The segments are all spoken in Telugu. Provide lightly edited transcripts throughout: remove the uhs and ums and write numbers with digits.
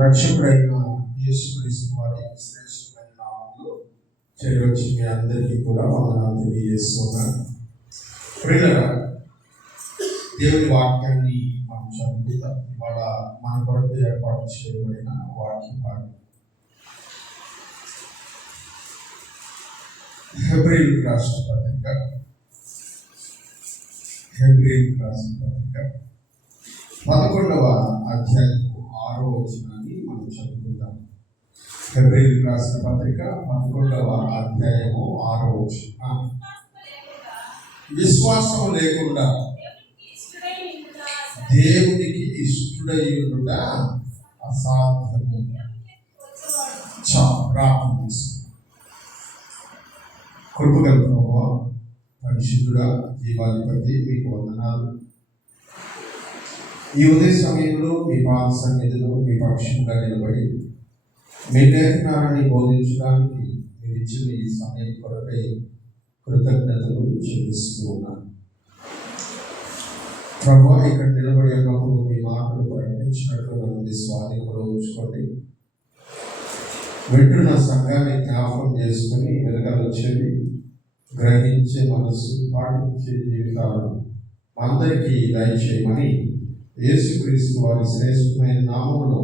రక్షకుడైన యేసుక్రీస్తు వారి శ్రేష్టమైన నామములో చేరొచ్చి మీ అందరికీ కూడా వందనాలు తెలియజేస్తున్నాను. ప్రియులారా, దేవుని వాక్యాన్ని మనం చదువుతాం. ఇవాళ మన కొరకు ఏర్పాటు చేయబడిన వాక్య భాగం హెబ్రీయులకు రాసిన పత్రిక 11వ అధ్యాయము 6వ వచనాన్ని మనం చదువుకుందాం. హెబ్రీయులకు రాసిన పత్రిక 11వ అధ్యాయము 6వ వచనం. విశ్వాసం లేకుండా దేవునికి ఇష్టడయ్యుట అసాధ్యము. ప్రార్థన కృపగల ప్రభువా, పరిశుద్ధుడా, జీవాధిపతి, మీకు వందనాలు. ఈ ఉదయ సమయంలో మీ పాద సన్నిధిలో మీ పక్షంగా నిలబడి మీ లేఖనాన్ని బోధించడానికి మీరు ఇచ్చిన ఈ సమయం కొరకై కృతజ్ఞతలు చెల్లిస్తూ ఉన్నాను. ప్రభువా, ఇక్కడ నిలబడి ఉన్నప్పుడు మీ మాటలు ప్రకటించినట్లు నన్ను స్వాధీనంలో ఉంచుకోండి. వింటున్న సంఘాన్ని జ్ఞాపకం చేసుకుని వెలగలొచ్చేది గ్రహించే మనసు, పాటించే జీవితాలను అందరికీ దయచేయమని యేసుక్రీస్తు వారి శ్రేష్టమైన నామములో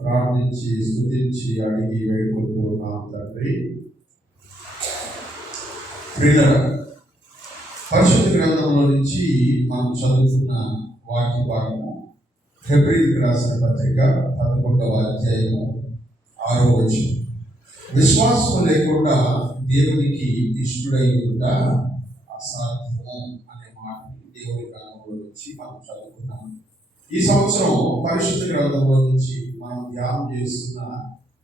ప్రార్థించి స్తుతించి అడిగి వేడుకుంటూ ఉన్నాం తండ్రి. ప్రియులారా, పరిశుద్ధ గ్రంథంలో నుంచి మనం చదువుతున్న వాక్య భాగము హెబ్రీయులకు రాసిన పత్రిక 11వ అధ్యాయము 6వ వచనం. విశ్వాసం లేకుండా దేవునికి ఇష్టడై ఉంట అసాధ్యము అనే మాటని దేవుని గ్రంథంలో నుంచి మనం చదువుకున్నాం. ఈ సంవత్సరం పరిశుద్ధ గ్రంథంలో నుంచి మనం ధ్యానం చేస్తున్న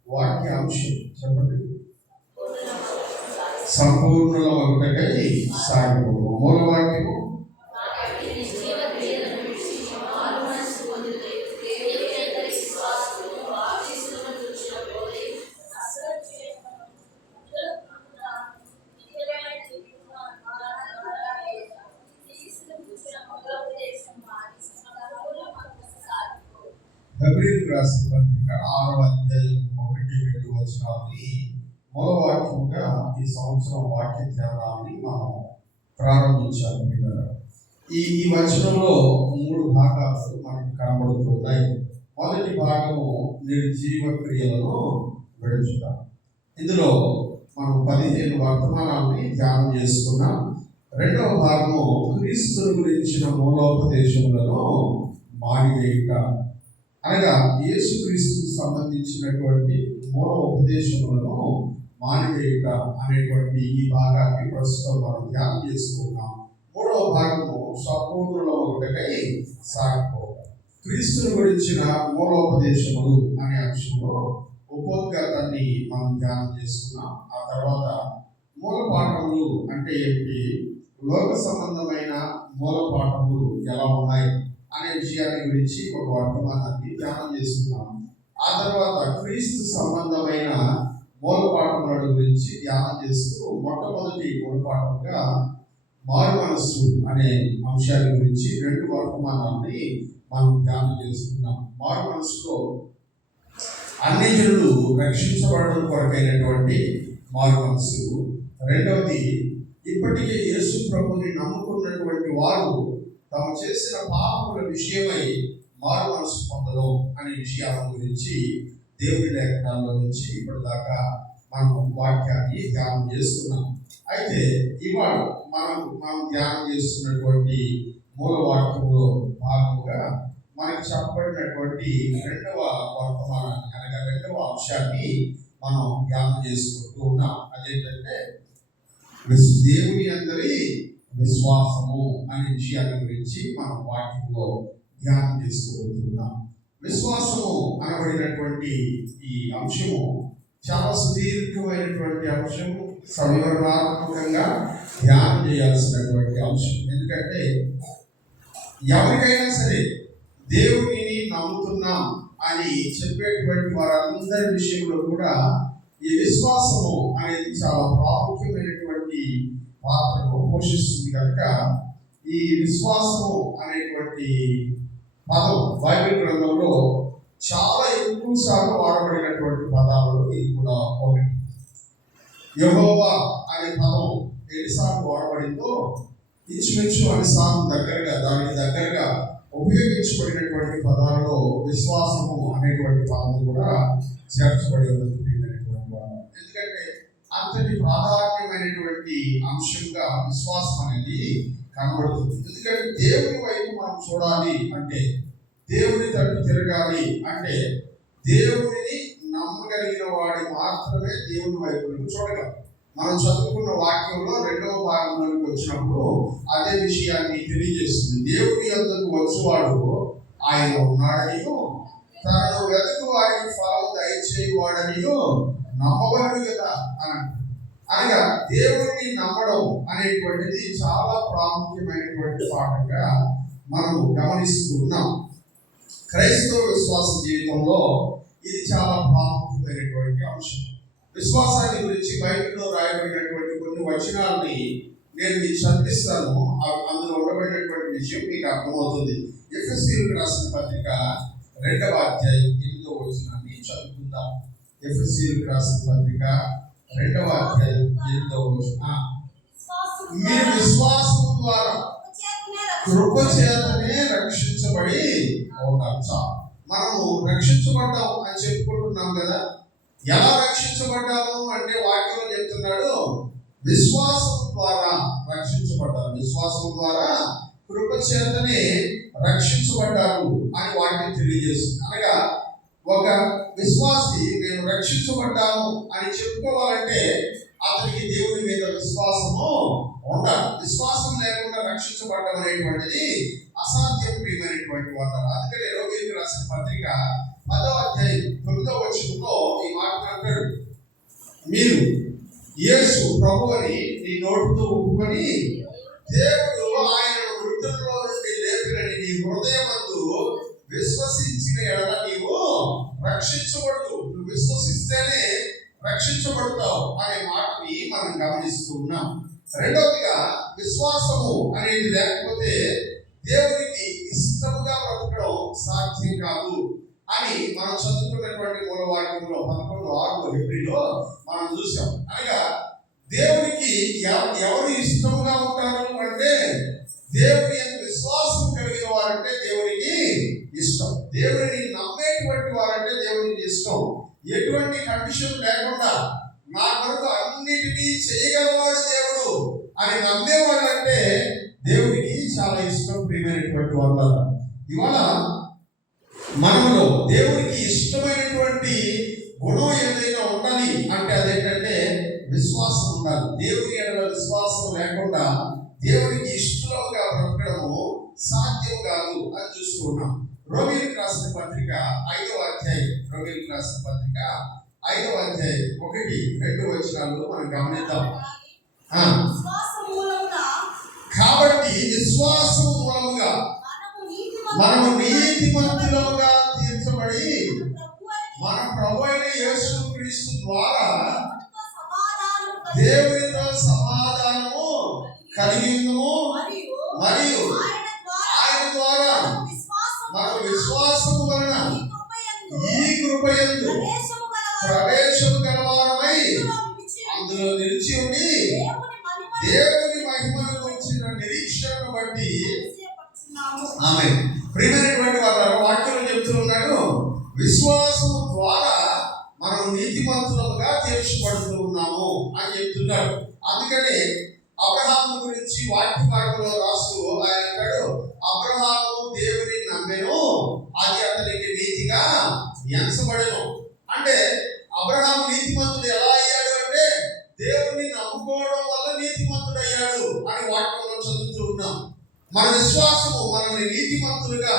వాక్య అంశం చెప్పండి. సంపూర్ణుల ఒకటకై సాగిపోవడం. మూలవాక్యము హెబ్రీయులకు రాసిన పత్రిక 6వ అధ్యాయం 1-2 వచనాలని మూలవాక్యముగా ఈ సంవత్సరం వాక్య ధ్యానాన్ని మనం ప్రారంభించాము. ఈ వచనంలో 3 భాగాలు మనకు కనబడుతున్నాయి. మొదటి భాగము నిర్జీవ క్రియలను విడుచుట. ఇందులో మనం 15 వర్తమానాన్ని ధ్యానం చేసుకున్నాం. రెండవ భాగము క్రీస్తుని గురించిన మూలోపదేశములను మానివేయుట, అనగా యేసుక్రీస్తుకు సంబంధించినటువంటి మూల ఉపదేశములను మానివేయుట అనేటువంటి ఈ భాగాన్ని ప్రస్తుతం మనం ధ్యానం చేసుకుంటాం. మూడవ భాగము సంపూర్ణుల ఒకటకై సాగిపోవడం. క్రీస్తుని గురించిన మూలోపదేశములు అనే అంశంలో ఉపోద్ఘాతాన్ని మనం ధ్యానం చేసుకున్నాం. ఆ తర్వాత మూల పాఠములు అంటే ఏమిటి, లోక సంబంధమైన మూల పాఠములు ఎలా ఉన్నాయి అనే విషయాన్ని గురించి ఒక వర్తమానాన్ని ధ్యానం చేస్తున్నాం. ఆ తర్వాత క్రీస్తు సంబంధమైన మూలపాఠముల గురించి ధ్యానం చేస్తూ మొట్టమొదటి మూలపాఠంగా మారు మనస్సు అనే అంశాల గురించి 2 వర్తమానాన్ని మనం ధ్యానం చేస్తున్నాం. మారు మనస్సులో అన్ని జనులు రక్షించబడడం కొరకైనటువంటి మారు మనస్సు. రెండవది, ఇప్పటికే యేసు ప్రభుని నమ్ముకున్నటువంటి వారు తాము చేసిన పాపముల విషయమై మారు మనసు పొందడం అనే విషయాల గురించి దేవుని లేఖనాల్లో నుంచి ఇప్పటిదాకా మనం వాక్యాన్ని ధ్యానం చేస్తున్నాం. అయితే ఇవాళ మనం ధ్యానం చేస్తున్నటువంటి మూల వాక్యంలో భాగంగా మనకు చెప్పబడినటువంటి 2వ వర్తమానాన్ని, అనగా 2వ అంశాన్ని మనం ధ్యానం చేసుకుంటూ ఉన్నాం. అదేంటంటే దేవుని అందరి విశ్వాసము అనే విషయాల గురించి మనం వాక్యంలో ధ్యానం చేసుకోబోతున్నాం. విశ్వాసము అనబడినటువంటి ఈ అంశము చాలా సుదీర్ఘమైనటువంటి అంశము, సవివరణాత్మకంగా ధ్యానం చేయాల్సినటువంటి అంశం. ఎందుకంటే ఎవరికైనా సరే దేవుడిని నమ్ముతున్నాం అని చెప్పేటువంటి వారందరి విషయంలో కూడా ఈ విశ్వాసము అనేది చాలా ప్రాముఖ్యమైనటువంటి పాత్రను పోషిస్తుంది. కనుక ఈ విశ్వాసము అనేటువంటి పదం బైబిల్ గ్రంథంలో చాలా ఎక్కువ ఎక్కువ సార్లు వాడబడినటువంటి పదాలలో ఇది కూడా ఒకటి. యెహోవా అనే పదం ఎన్నిసార్లు వాడబడిందో ఇంచుమించు అన్నిసార్లు దానికి దగ్గరగా ఉపయోగించబడినటువంటి పదాలలో విశ్వాసము అనేటువంటి పదం కూడా చేర్చబడి ఉంది. ఎందుకంటే అంతటి ప్రాధాన్యమైనటువంటి అంశంగా విశ్వాసం అనేది కనబడుతుంది. ఎందుకంటే దేవుని వైపు మనం చూడాలి అంటే, దేవుని తట్టు తిరగాలి అంటే, దేవుడిని నమ్మగలిగిన వాడి మాత్రమే దేవుని వైపు చూడగలరు. మనం చదువుకున్న వాక్యంలో 2వ భాగంలోకి వచ్చినప్పుడు అదే విషయాన్ని తెలియజేస్తుంది. దేవుని యొద్దకు వచ్చేవాడు ఆయన ఉన్నాడనియో, తనను వెతుకు వారికి ఫలం దయచేయవాడనియో నమ్మబడు కదా అని. అనగా దేవుడిని నమ్మడం అనేటువంటిది చాలా ప్రాముఖ్యమైనటువంటి పాఠంగా మనం గమనిస్తూ ఉన్నాం. క్రైస్తవ విశ్వాస జీవితంలో ఇది చాలా ప్రాముఖ్యమైనటువంటి అంశం. విశ్వాసాన్ని గురించి బైబిల్లో రాయబడినటువంటి కొన్ని వచనాలని నేను మీకు చదివిస్తాను. అందులో ఉండబడినటువంటి విషయం మీకు అర్థమవుతుంది. ఎఫెసీయులకు రాసిన పత్రిక 2వ అధ్యాయం 8వ వచనాన్ని చదువుకుందాం. ఎఫెసీయులకు రాసిన పత్రిక 2వ అధ్యాయం 8వ వచనం. మీరు విశ్వాసం ద్వారా కృప చేతనే రక్షించబడి ఉన్నారు. మనము రక్షించబడ్డాం అని చెప్పుకుంటున్నాం కదా. ఎలా రక్షించబడ్డాము అంటే వాక్యంలో చెప్తున్నాడు, విశ్వాసం ద్వారా రక్షించబడ్డారు, విశ్వాసం ద్వారా కృప చేతనే రక్షించబడ్డారు అని వాక్యం తెలియజేస్తుంది. అనగా ఒక విశ్వాసి నేను రక్షించబడ్డాను అని చెప్పుకోవాలంటే అతనికి దేవుని మీద విశ్వాసము ఉండాలి. విశ్వాసం లేకుండా రక్షించబడడం అనేటువంటిది అసాధ్యం ప్రియమైనటువంటి వారు. అందుకని రోమీయులకు రాసిన పత్రిక 10వ అధ్యాయం 9వ వచనంలో ఈ మాట అంటాడు, మీరు యేసు ప్రభువని నీ నోటితో ఒప్పుకొని దేవుడు ఆయనను మృతుల్లో నుండి లేపినని నీ హృదయమందు విశ్వసించిన ఎడల నీవు రక్షించబడదు. నువ్వు విశ్వసిస్తేనే రక్షించబడతావు అనే మాటని మనం గమనిస్తూ ఉన్నాం. రెండవదిగా, విశ్వాసము అనేది లేకపోతే దేవునికి ఇష్టముగా బ్రతకడం సాధ్యం కాదు అని మనం చదువుకున్నటువంటి మూలవాక్యంలో 11:6 హెబ్రీలో మనం చూసాం. అనగా దేవునికి ఎవరు ఇష్టముగా ఉంటారు అంటే, దేవుని యొక్క విశ్వాసం కలిగిన వారంటే దేవునికి ఇష్టం. దేవుడిని నమ్మేటువంటి వారంటే దేవునికి ఇష్టం. ఎటువంటి కండిషన్ లేకుండా నా కొరకు అన్నిటినీ చేయగలవాడు దేవుడు అని నమ్మేవాడంటే దేవుడికి చాలా ఇష్టం ప్రియమైనటువంటి వాళ్ళ. ఇవాళ మనలో దేవుడికి ఇష్టమైనటువంటి గుణం ఏదైనా ఉండాలి అంటే అదేంటంటే విశ్వాసం ఉండాలి. దేవుని ఎడల విశ్వాసం లేకుండా దేవుడికి ఇష్టంగా బ్రతకడము సాధ్యం కాదు అని చూస్తూ ఉన్నాం. రోమీయులకు రాసిన పత్రిక 5వ అధ్యాయం, రోమీయులకు రాసిన పత్రిక 5వ అధ్యాయం 1-2 వచనాలు మనం గమనిద్దాం. కాబట్టి విశ్వాసం మూలముగా మనము నీతిమంతులుగా తీర్చబడి మన ప్రభు అయిన యేసుక్రీస్తు ద్వారా దేవునితో సమాధానము కలిగి ఉన్నాము. మరియు ఆయన ద్వారా మన విశ్వాసము వలన ఈ కృపయందు ప్రవేశము గలవారమై అందులో నిలిచి ఉండి దేవుని మహిమను గురించిన నిరీక్షణను బట్టి ఆమేన్. ప్రియమైనటువంటి వారు వాక్యంలో చెప్తూ ఉన్నాడు, విశ్వాసము ద్వారా మనం నీతిమంతులుగా తీర్చబడుతూ ఉన్నాము అని చెప్తున్నాడు. అందుకని అబ్రహాము గురించి వాక్య భాగంలో రాస్తూ ఆయన అంటాడు, అబ్రహాము దేవుని నమ్మెను, అది అతనికి నీతిగా ఎంచబడెను. అంటే అబ్రహాము నీతిమంతుడు ఎలా అయ్యాడు అంటే దేవుణ్ణి నమ్ముకోవడం వల్ల నీతిమంతుడు అయ్యాడు అని వాక్యంలో చదువుతూ ఉన్నాం. మన విశ్వాసము మనల్ని నీతిమంతులుగా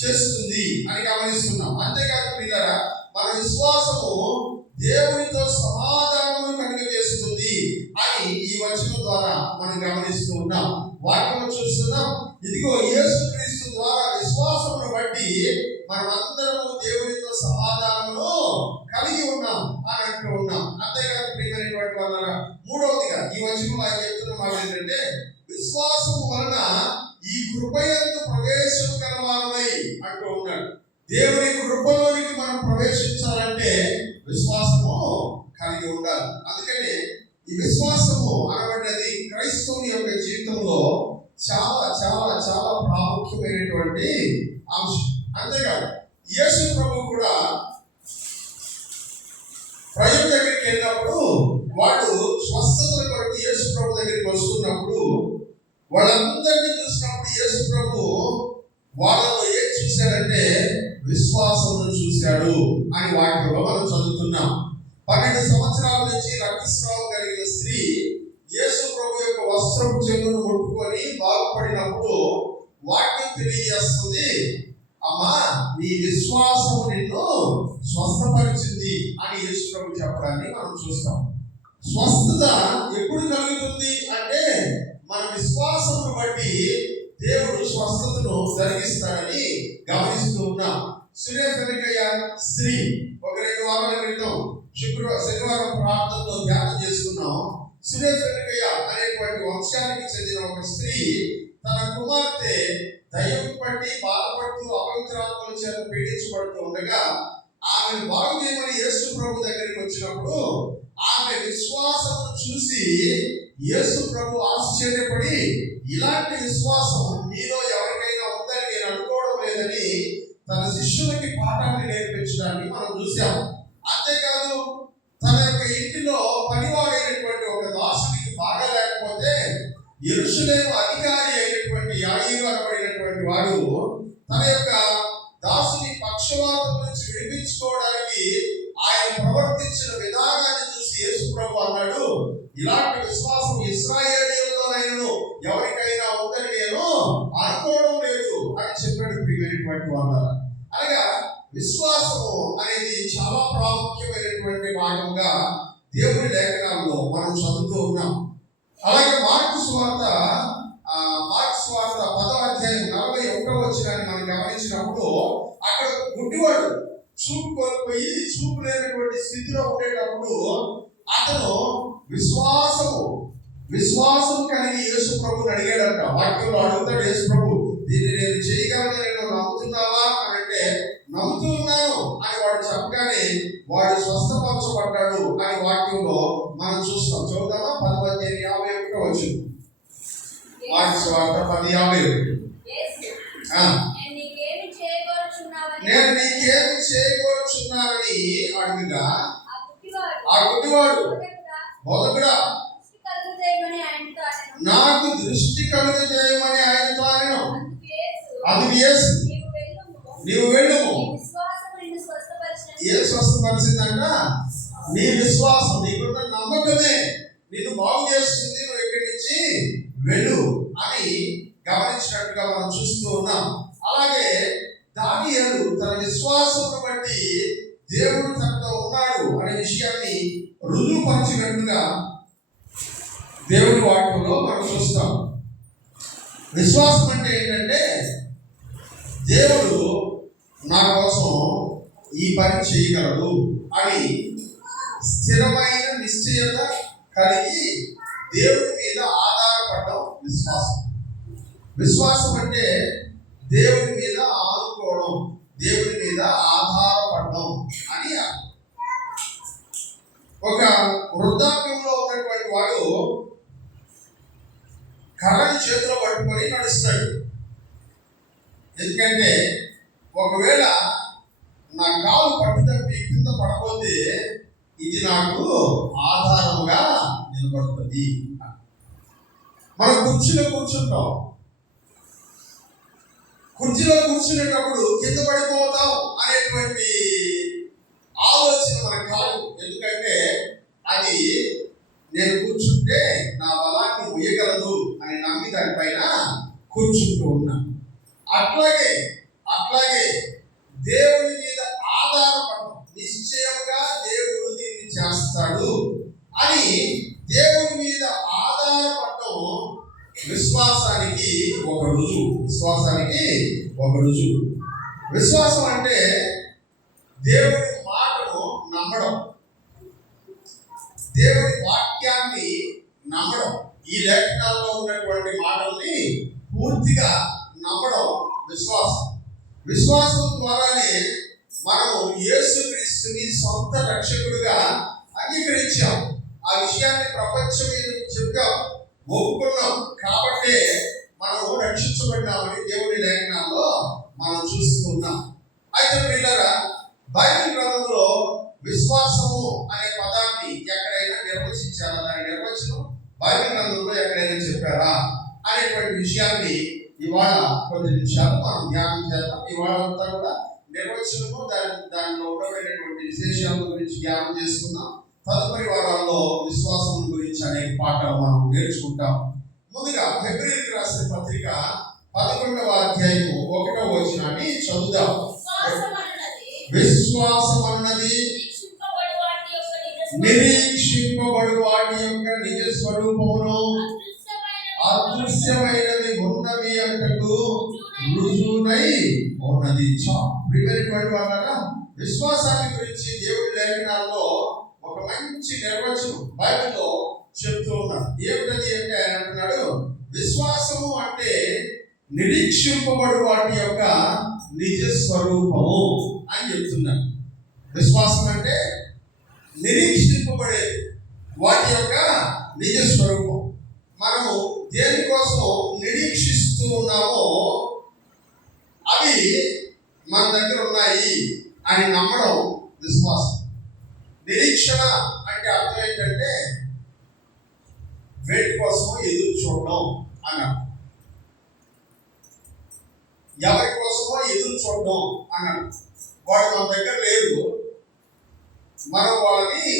చేస్తుంది అని గమనిస్తున్నాం. అంతేకాదు ప్రియులారా, మన విశ్వాసము దేవునితో సమాధానము కలిగజేస్తుంది అని ఈ వచనం ద్వారా మనం గమనిస్తూ ఉన్నాం. వాక్యం చూస్తున్నాం, ఇదిగో యేసుక్రీస్తు ద్వారా విశ్వాసమును బట్టి మనమందరము దేవునితో సమాధానమును కలిగి ఉన్నాం అని అంటూ ఉన్నాం. అంతేకాదు ప్రియమైనటువంటి వాళ్ళ మూడవదిగా ఈ వచనం ఆయన చెప్తున్న మాట ఏంటంటే, విశ్వాసము వలన ఈ కృపయందు ప్రవేశం కలవాలై అంటూ ఉన్నాడు. దేవుని కృపలోనికి మనం ప్రవేశించాలంటే విశ్వాసము కలిగి ఉండాలి. అందుకని ఈ విశ్వాసము అనబడినది క్రైస్తవుని యొక్క జీవితంలో చాలా చాలా చాలా ప్రాముఖ్యమైనటువంటి అంశం. అంతేకాదు యేసు ప్రభు కూడా ప్రజల దగ్గరికి వెళ్ళినప్పుడు వాళ్ళు స్వస్థతల కొరకు యేసు ప్రభు దగ్గరికి వస్తున్నప్పుడు వాళ్ళందరినీ చూసినప్పుడు యేసు ప్రభు వాళ్ళలో ఏం చూశాడంటే విశ్వాసమును చూశాడు అని వాక్యంలో మనం చదువుతున్నాం. 12 సంవత్సరాల నుంచి రక్తస్రావం కలిగిన స్త్రీ యేసు ప్రభు యొక్క వస్త్రపు చెంగును ముట్టుకొని బాగుపడినప్పుడు వాక్యం తెలియజేస్తుంది, అమ్మా నీ విశ్వాసము నిన్ను స్వస్థపరిచింది అని యేసు ప్రభు చెప్పడాన్ని మనం చూస్తాం. స్వస్థత ఎప్పుడు కలుగుతుంది అంటే మన విశ్వాసమును బట్టి దేవుడు స్వస్థతను జరిగిస్తాడని గమనిస్తూ ఉన్నాం. సురేఫెనికయ్య స్త్రీ ఒక 2 వారాల క్రితం శనివారం ప్రార్థనలో ధ్యానం చేసుకున్నాం. సురేఫెనికయ్య అనేటువంటి వంశానికి చెందిన ఒక స్త్రీ తన కుమార్తె దయ్యం పట్టి బాధపడుతూ అపవిత్రాత్మల చేత పీడించబడుతూ ఉండగా ఆమెను బాగు చేయమని యేసు ప్రభు దగ్గరికి వచ్చినప్పుడు ఆమె విశ్వాసమును చూసి యేసు ప్రభు ఆశ్చర్యపడి, ఇలాంటి విశ్వాసం మీలో ఎవరికైనా ఉందని నేను అనుకోవడం లేదని తన శిష్యులకి పాఠాన్ని నేర్పించడాన్ని మనం చూసాం. అంతేకాదు తన యొక్క ఇంటిలో పనివాడైనటువంటి ఒక దాసుడికి బాగా లేకపోతే యెరూషలేము అధికారి అయినటువంటి యాయీరు అనబడినటువంటి వాడు తన యొక్క దాసుని పక్షవాతం నుంచి విడిపించుకోవడానికి ఆయన ప్రవర్తించిన విధానాన్ని చూసి యేసు ప్రభు అన్నాడు, ఇలాంటి విశ్వాసం ఇశ్రాయేలీయులలోనైనా ఎవరికైనా ఉందని నేను అనుకోవడం లేదు అని చెప్పాడు. ప్రియమైనటువంటి వాళ్ళ అనగా విశ్వాసము అనేది చాలా ప్రాముఖ్యమైనటువంటి భాగంగా దేవుని లేఖనాల్లో మనం చదువుతూ ఉన్నాం. అలాగే మార్కు సువార్త 10వ అధ్యాయం 41వ వచనాన్ని మనం గమనించినప్పుడు అక్కడ గుడ్డివాడు చూపు కోల్పోయి చూపు లేనటువంటి స్థితిలో ఉండేటప్పుడు అతను విశ్వాసం కలిగి యేసు ప్రభుని అడిగాడంట. వాక్యంలో అడుగుతాడు యేసు ప్రభు, దీన్ని నేను చేయగలను, నేను నమ్ముతున్నావా అని అంటే నమ్ముతూ ఉన్నాను అని వాడు చెప్పగానే వాడు స్వస్థపరచబడ్డాడు అని వాక్యంలో మనం చూస్తాం. చదువుతామా? 10:51 వచనం. మార్కు సువార్త 10:51. నేను నీకేమి చేయగోరుచున్నానని అడుగుగా ఆ గుడ్డివాడు బోధకుడా నాకు దృష్టి కలుగజేయమని ఆయనతో అనెను. అందుకు యేసు నీవు వెళ్ళుము. ఏ స్వస్థపరిచిందంట? నీ విశ్వాసం, నీకున్న నమ్మకమే నిన్ను బాగు చేస్తుంది, నువ్వు ఇక్కడి నుంచి వెళ్ళు అని గమనించినట్టుగా మనం చూస్తూ ఉన్నాం. అలాగే దానియేలు తన విశ్వాసమును బట్టి దేవుడు తనతో ఉన్నాడు అనే విషయాన్ని రుజువుపరిచినట్టుగా దేవుడి వాక్యంలో మనం చూస్తాం. విశ్వాసం అంటే ఏంటంటే దేవుడు నా కోసం ఈ పని చేయగలడు అని స్థిరమైన నిశ్చయత కలిగి దేవుడి మీద ఆధారపడడం విశ్వాసం. విశ్వాసం అంటే దేవుడి మీద ఆనుకోవడం, దేవుడి మీద ఆధారపడడం అని. ఒక వృద్ధాప్యంలో ఉన్నటువంటి వాడు కర్రని చేతిలో పట్టుకొని నడుస్తాడు. ఎందుకంటే ఒకవేళ నా కాలు పట్టుదప్పి కింద పడబోతే ఇది నాకు ఆధారంగా నిలబడుతుంది. మనం కుర్చీలో కూర్చుంటాం, కుర్చీలో కూర్చునేటప్పుడు కింద పడిపోతాం అనేటువంటి ఆలోచన మనకు కాదు. ఎందుకంటే అది నేను కూర్చుంటే నా బలాన్ని ముయ్యగలదు అని నమ్మి దానిపైన కూర్చుంటూ ఉన్నాను. అట్లాగే దేవుని మీద ఆధారపడడం, నిశ్చయంగా దేవుడు దీన్ని చేస్తాడు అని దేవుని మీద ఆధారపడడం విశ్వాసానికి ఒక రుజువు. విశ్వాసం అంటే దేవుని మాటను నమ్మడం, దేవుని వాక్యాన్ని నమ్మడం, ఈ లేఖనాల్లో ఉన్నటువంటి మాటల్ని పూర్తిగా నమ్మడం విశ్వాసం. విశ్వాసం ద్వారానే మనము యేసు సొంత రక్షకుడుగా అంగీకరించాం. ఆ విషయాన్ని ప్రపంచం మీద చెప్పాం, ఒప్పుకున్నాం. కాబట్టి మనం రక్షించబడ్డామని దేవుని లేఖనాల్లో మనం చూస్తూ ఉన్నాం. అయితే ప్రియులారా, బైబిల్ గ్రంథంలో విశ్వాసము అనే పదాన్ని ఎక్కడైనా నిర్వచించారా? దాని నిర్వచనం బైబిల్ గ్రంథంలో ఎక్కడైనా చెప్పారా అనేటువంటి విషయాన్ని ఇవాళ కొద్ది నిమిషాలు మనం ధ్యానం చేద్దాం. ఇవాళ అంతా కూడా నిర్వచనము, దానిలో ఉండబడినటువంటి విశేషాల గురించి ధ్యానం చేసుకుందాం. తదుపరి వారాల్లో విశ్వాసం గురించి అనేక పాఠాలు మనం నేర్చుకుంటాం. ముందుగా హెబ్రీయులకు రాసిన పత్రిక 11వ అధ్యాయము 1వ వచనాన్ని చదువుదాం. విశ్వాసం అన్నది నిరీక్షింపబడు వాటి యొక్క నిజ స్వరూపమును అదృశ్యమైనవి ఉన్నవి అంటూ రుజువునై ఉన్నది. ప్రియమైనటువంటి వాళ్ళ విశ్వాసాన్ని గురించి దేవుడి లేఖనాల్లో ఒక మంచి నిర్వచనం బైబిల్లో చెప్తూ ఉన్నారు. ఏమిటది అంటే ఆయన అంటున్నాడు, విశ్వాసము అంటే నిరీక్షింపబడు వాటి యొక్క నిజ స్వరూపము అని చెప్తున్నాడు. విశ్వాసం అంటే నిరీక్షింపబడే వాటి యొక్క నిజ స్వరూపం. మనము దేనికోసం నిరీక్షిస్తూ ఉన్నామో అవి మన దగ్గర ఉన్నాయి అని నమ్మడం విశ్వాసం. నిరీక్షణ అంటే అర్థం ఏంటంటే వేటి కోసం ఎదురు చూడడం అన్నాడు. ఎవరి కోసమో ఎదురు చూడడం అన్నాడు. వాడు మన దగ్గర లేదు, మనం వాళ్ళని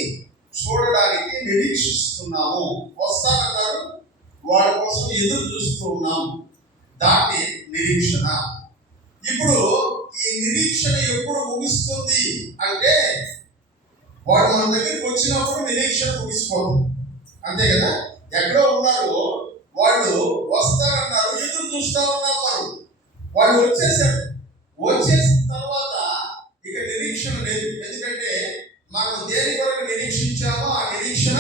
చూడడానికి నిరీక్షిస్తున్నాము. వస్తానన్నారు, వాళ్ళ కోసం ఎదురు చూస్తూ ఉన్నాం. దాన్ని నిరీక్షణ. ఇప్పుడు ఈ నిరీక్షణ ఎప్పుడు ముగుస్తుంది అంటే వాడు మన దగ్గరికి వచ్చినప్పుడు నిరీక్షణ ముగిసిపోతుంది. అంతే కదా? ఎక్కడో ఉన్నారు, వాళ్ళు వస్తారన్నారు, ఎదురు చూస్తా ఉన్నాం మనం. వాళ్ళు వచ్చేసారు. వచ్చేసిన తర్వాత ఇక నిరీక్షణ లేదు. ఎందుకంటే మనం దేని కొరకు నిరీక్షించామో ఆ నిరీక్షణ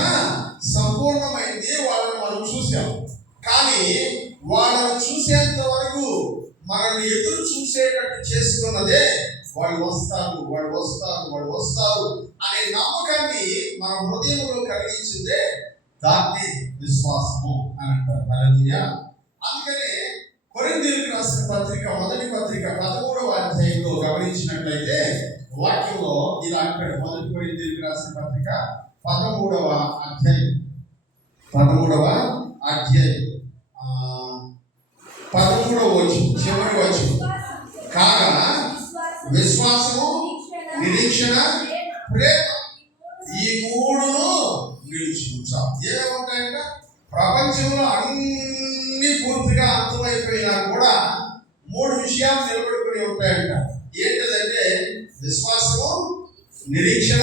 సంపూర్ణమైంది. వాళ్ళని మనం చూసాము. కానీ వాళ్ళని చూసేంత వరకు మనల్ని ఎదురు చూసేటట్టు చేస్తున్నదే వాళ్ళు వస్తారు, వాళ్ళు వస్తారు, వాళ్ళు వస్తారు అనే నమ్మకాన్ని మన హృదయంలో కలిగించిందే దాన్ని విశ్వాసము అని అంటారు. హల్లెలూయా. అందుకనే కొరింథీయులకు రాసిన పత్రిక మొదటి పత్రిక 13వ అధ్యాయంలో గమనించినట్లయితే వాక్యంలో ఇలా అంటాడు. మొదటి కొరింథీయులకు రాసిన పత్రిక 13వ అధ్యాయం 13వ వచనం చివరి వచనం, కాగా విశ్వాసము, నిరీక్షణ, ప్రేమ ఈ మూడును నిలుచుకుంటాం. ఏముంటాయంట? ప్రపంచంలో అన్ని పూర్తిగా అంతమైపోయినా కూడా 3 విషయాలు నిలబడుకుని ఉంటాయంట. ఏంటంటే విశ్వాసము, నిరీక్షణ,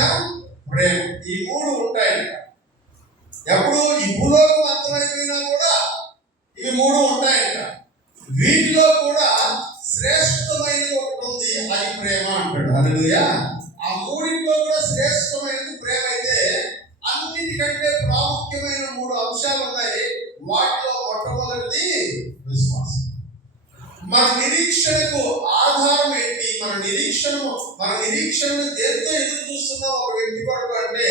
ప్రేమ. ఈ 3 ఉంటాయంట. ఎప్పుడు ఈ భూలోకం అంతమైపోయినా కూడా ఇవి 3 ఉంటాయంట. వీటిలో కూడా శ్రేష్టమైనది ఒకటి ఉంది, అది ప్రేమ అంటాడు. హల్లెలూయా. ఆ 3లో కూడా శ్రేష్టమైనది ప్రేమ అయితే అన్నిటికంటే ప్రాముఖ్యమైన 3 అంశాలు ఉన్నాయి. వాటిలో మొట్టమొదటిది విశ్వాసం. మన నిరీక్షణకు ఆధారం ఏంటి? మన నిరీక్షణను దేంతో ఎదురు చూస్తున్నాం? ఒక వ్యక్తి కొరకు అంటే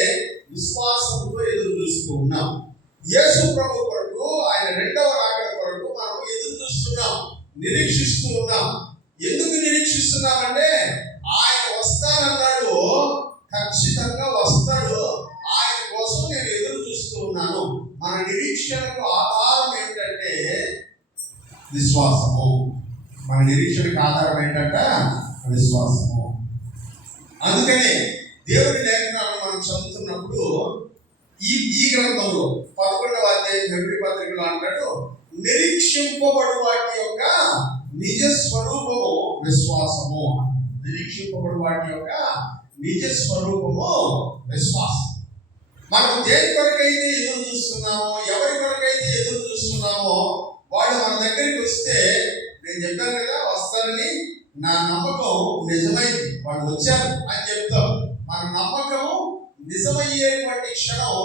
విశ్వాసంతో ఎదురు చూస్తూ ఉన్నాం. యేసు ప్రభు కొరకు, ఆయన 2వ రాకడ కొరకు మనం ఎదురు చూస్తున్నాం, నిరీక్షిస్తూ ఉన్నాం. ఎందుకు నిరీక్షిస్తున్నామంటే ఆయన వస్తానన్నాడు, ఖచ్చితంగా వస్తాడు. ఆయన కోసం నేను ఎదురు చూస్తూ ఉన్నాను. మన నిరీక్షణకు ఆధారం ఏంటంటే విశ్వాసము. మన నిరీక్షణకు ఆధారం ఏంటంటే విశ్వాసము. అందుకనే దేవుడి లేఖనాలను మనం చదువుతున్నప్పుడు ఈ గ్రంథంలో 11వ అధ్యాయం హెబ్రీ పత్రికలో అంటాడు, నిరీక్షింపబడు వాటి యొక్క నిజ స్వరూపము విశ్వాసము. నిరీక్షింపబడు వాటి యొక్క నిజ స్వరూపము విశ్వాసం. మనం దేని కొరకైతే ఎదురు చూస్తున్నామో, ఎవరి కొరకైతే ఎదురు చూస్తున్నామో వాళ్ళు మన దగ్గరికి వస్తే, నేను చెప్పాను కదా వస్తారని, నా నమ్మకం నిజమైంది, వాళ్ళు వచ్చారు అని చెప్తాం. మన నమ్మకం నిజమయ్యేటువంటి క్షణం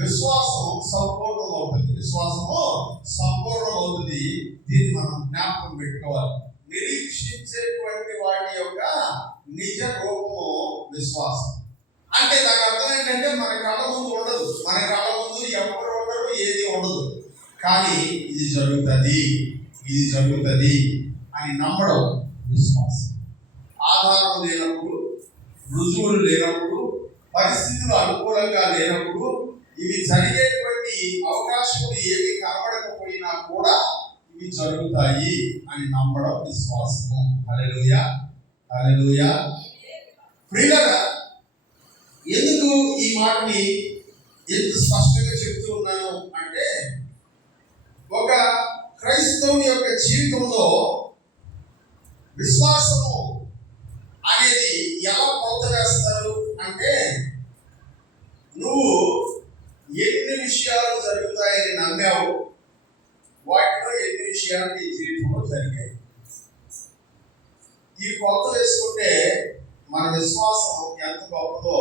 విశ్వాసం సంపూర్ణమవుతుంది. విశ్వాసము సంపూర్ణమవుతుంది. దీన్ని మనం జ్ఞాపకం పెట్టుకోవాలి. నిరీక్షించేటువంటి వాటి యొక్క నిజ రూపము విశ్వాసం. అంటే దాని అర్థం ఏంటంటే మన కళ్ళ ముందు ఉండదు, మన కళ్ళ ముందు ఎవరు ఉండరు, ఏది ఉండదు. కానీ ఇది జరుగుతుంది, ఇది జరుగుతుంది అని నమ్మడం విశ్వాసం. ఆధారం లేనప్పుడు, రుజువులు లేనప్పుడు, పరిస్థితులు అనుకూలంగా లేనప్పుడు, ఇవి జరిగేటువంటి అవకాశములు ఏవి కనబడకపోయినా కూడా ఇవి జరుగుతాయి అని నమ్మడం విశ్వాసము. హల్లెలూయా, హల్లెలూయా. ప్రియులారా, ఎందుకు ఈ మాటని ఎంత స్పష్టంగా చెప్తూ ఉన్నాను అంటే, ఒక క్రైస్తవుని యొక్క జీవితంలో విశ్వాసము అనేది ఎలా కొలత వేస్తారు అంటే, నువ్వు ఎన్ని విషయాలు జరుగుతాయని నమ్మావు, వాటిలో ఎన్ని విషయాలు నీ జీవితంలో జరిగాయి. ఈ కొలత వేసుకుంటే మన విశ్వాసం ఎంత గొప్పదో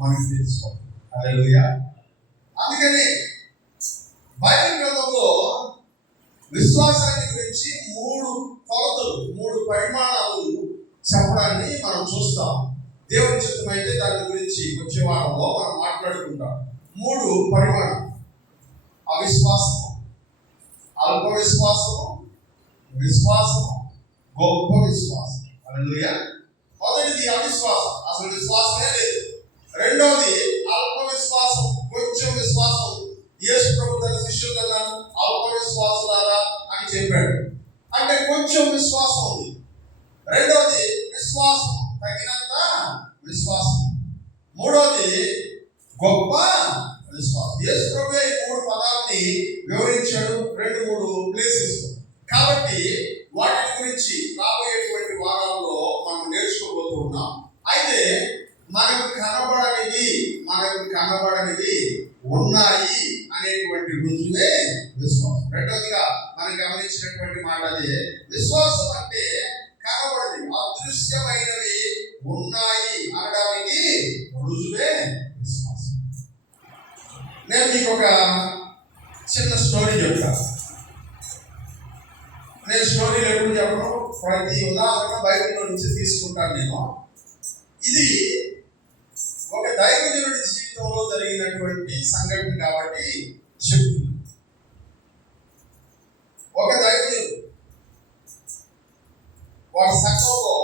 మనకు తెలుసుకోవాలి. హల్లెలూయా. అందుకని బైబిల్ గ్రంథంలో విశ్వాసాన్ని గురించి 3 కొలతలు, 3 పరిమాణాలు చెప్పడాన్ని మనం చూస్తాం. దేవుని చిత్తమైతే దాని గురించి వచ్చే వారంలో మనం మాట్లాడుకుంటాం. 3 పరిమాణాలు: అవిశ్వాసము, అల్ప విశ్వాసము, విశ్వాసము, గొప్ప విశ్వాసం. హల్లెలూయా. మొదటిది అవిశ్వాసం, అసలు విశ్వాసమే లేదు. రెండవది అల్ప విశ్వాసం, కొంచెం విశ్వాసం. యేసు ప్రభు తన శిష్యులను అల్ప విశ్వాసులారా అని చెప్పాడు, అంటే కొంచెం విశ్వాసం ఉంది. రెండవది విశ్వాసం, తగినంత విశ్వాసం. మూడవది గొప్ప విశ్వాసం. యేసు ప్రభు ఈ 3 పదాలని వివరించాడు 2-3 ప్లేసెస్. కాబట్టి వాటి గురించి రాబోయేటువంటి వారాల్లో మనం నేర్చుకోబోతున్నాం. అయితే మనకు కనబడనివి ఉన్నాయి అనేటువంటి రుజువే విశ్వాసం. రెండవదిగా మనం గమనించినటువంటి మాట అదే. విశ్వాసం అంటే కనబడనివి, అదృశ్యమైనవి ఉన్నాయి అనడానికి రుజువే విశ్వాసం. నేను మీకు ఒక చిన్న స్టోరీ చెప్తాను. నేను స్టోరీలు ఎప్పుడు చెప్పను, ప్రతి ఉదాహరణ బైబిల్లో నుంచి తీసుకుంటాను నేను. ఇది ఒక దైవజనుడి జీవితంలో జరిగినటువంటి సంఘటన కాబట్టి చెప్తున్నాను. ఒక దైవజనుడు వారి సంఘంలో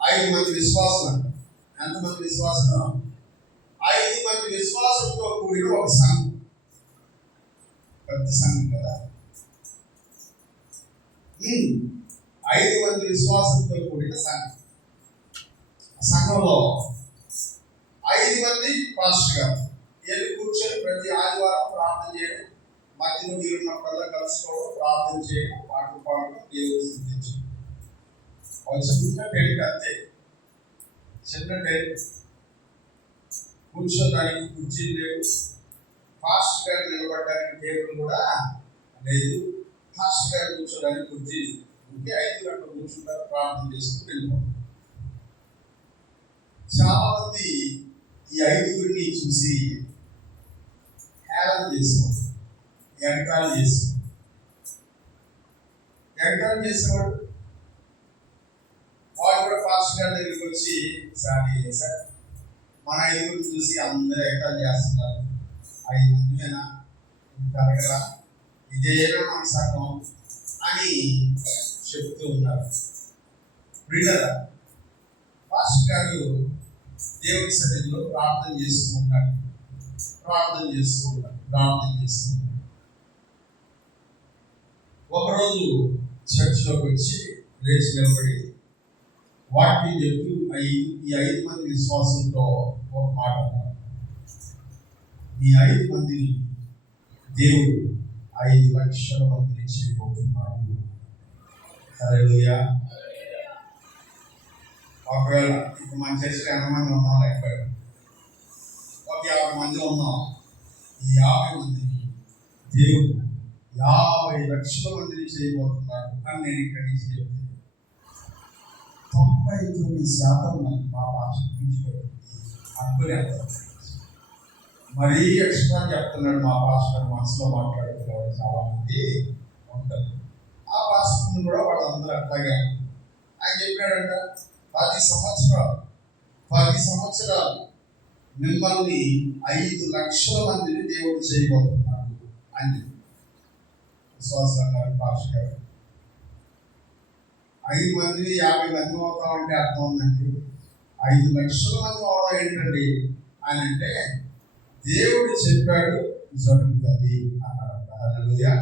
5 మంది విశ్వాసులు అంట. ఎంతమంది విశ్వాసులు? 5 మంది విశ్వాసులతో కూడిన ఒక సంఘం. పెద్ద సంఘం కదా. 5 మంది విశ్వాసంతో కూడిన సంఘం. సంఘంలో 5 మంది పాస్టర్ గారు వెళ్ళి కూర్చొని ప్రతి ఆదివారం ప్రార్థన చేయడం, మధ్యలో వీరున్నప్పుడల్లా కలుసుకోవడం, ప్రార్థన చేయడం, పాటలు పాడడం, దేవుడు స్థుతించడం. ఒక చిన్న టెంట్, అంతే, చిన్న టెంట్. కూర్చోడానికి కుర్చీలు లేవు, పాస్టర్ గారు నిలబడడానికి టేబుల్ కూడా లేదు, పాస్టర్ గారు కూర్చోడానికి కుర్చీ ఉంటే 5 గంటలు కూర్చుంటారు, ప్రార్థన చేసుకుని వెళ్ళిపోతారు. చాలా మంది ఈ 5గురిని చూసి హేళన చేసేవాడు, ఎగతాళి చేసేవాడు. వాడు కూడా పాస్టర్ గారి దగ్గరికి వచ్చి, సార్ మన 5గురిని చూసి అందరూ ఎగతాళి చేస్తున్నారు, 5 మందిమేనా, కరగరా, ఇదేనా మన సంఘం అని చెప్తూ ఉన్నారు. ప్రియులారా, పాస్టర్ గారు దేవుని సన్నిధిలో ప్రార్థన చేస్తూ ఉంటాడు. ఒకరోజు చర్చిలోకి వచ్చి లేచి నిలబడి వాక్యం చెప్తూ ఈ 5 మంది విశ్వాసంతో ఒక మాట అన్నారు. ఈ 5 మందిని దేవుడు 5 లక్షల మందిని చేయబోతున్నాడు. హల్లెలూయా. ఒకవేళ ఇప్పుడు మన చర్చిలో 80 మంది ఉన్నాం, లేకపోతే ఒక 50 మంది ఉన్నాం. ఈ 50 మందిని దేవుడు 50 లక్షల మందిని చేయబోతున్నాడు అని నేను ఇక్కడి నుంచి చెప్తే 99% మంది మా భాష అనుకునేస్తారు. మరీ ఎక్స్ట్రా చెప్తున్నాడు మా భాష మనసులో మాట్లాడుతున్నారు చాలా మంది ఉంటారు. ఆ భాషను కూడా వాళ్ళందరూ అట్లాగే ఆయన చెప్పాడంట, 10 సంవత్సరాలు మిమ్మల్ని 5 లక్షల మందిని దేవుడు చేయబోతున్నాడు అని విశ్వాసం అన్నారు పాస్టర్ గారు. 5 మంది 50 మంది అవుతామంటే అర్థం ఉందండి. 5 లక్షల మంది అవడం ఏంటండి అని అంటే దేవుడు చెప్పాడు జరుగుతుంది అన్నాడు. హల్లెలూయా.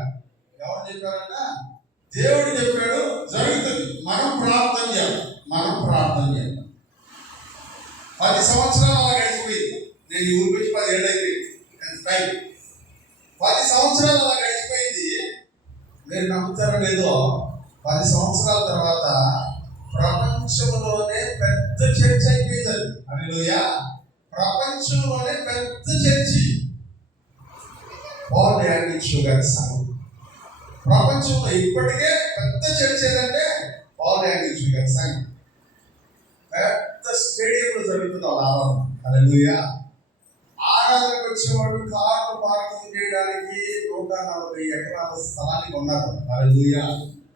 ఎవరు చెప్పారంట? దేవుడు చెప్పాడు జరుగుతుంది. మనం ప్రార్థన చేయాలి. 10 సంవత్సరాలు అలా గడిచిపోయింది. నేను ఈ ఊరికి వచ్చి 10 ఏళ్ళు అయిపోయింది. 10 సంవత్సరాలు అలా గడిచిపోయింది. మీరు నమ్ముతారో లేదో, 10 సంవత్సరాల తర్వాత ప్రపంచంలోనే పెద్ద చర్చ్ అయిపోయింది. హల్లెలూయా. ప్రపంచంలోనే పెద్ద చర్చి పాల్ యాంగిల్ షుగర్ సంఘం. ప్రపంచంలో ఇప్పటికే పెద్ద చర్చ్ ఏదంటే పాల్ యాంగిల్ షుగర్ సంఘం. పెద్ద స్టేడియంలో జరుగుతుంది వాళ్ళ ఆరాధన. హల్లెలూయా. ఆరాధనకు వచ్చేవాడు కార్లు పార్కింగ్ చేయడానికి 140 ఎకరాల స్థలాన్ని కొన్నారు. హల్లెలూయా.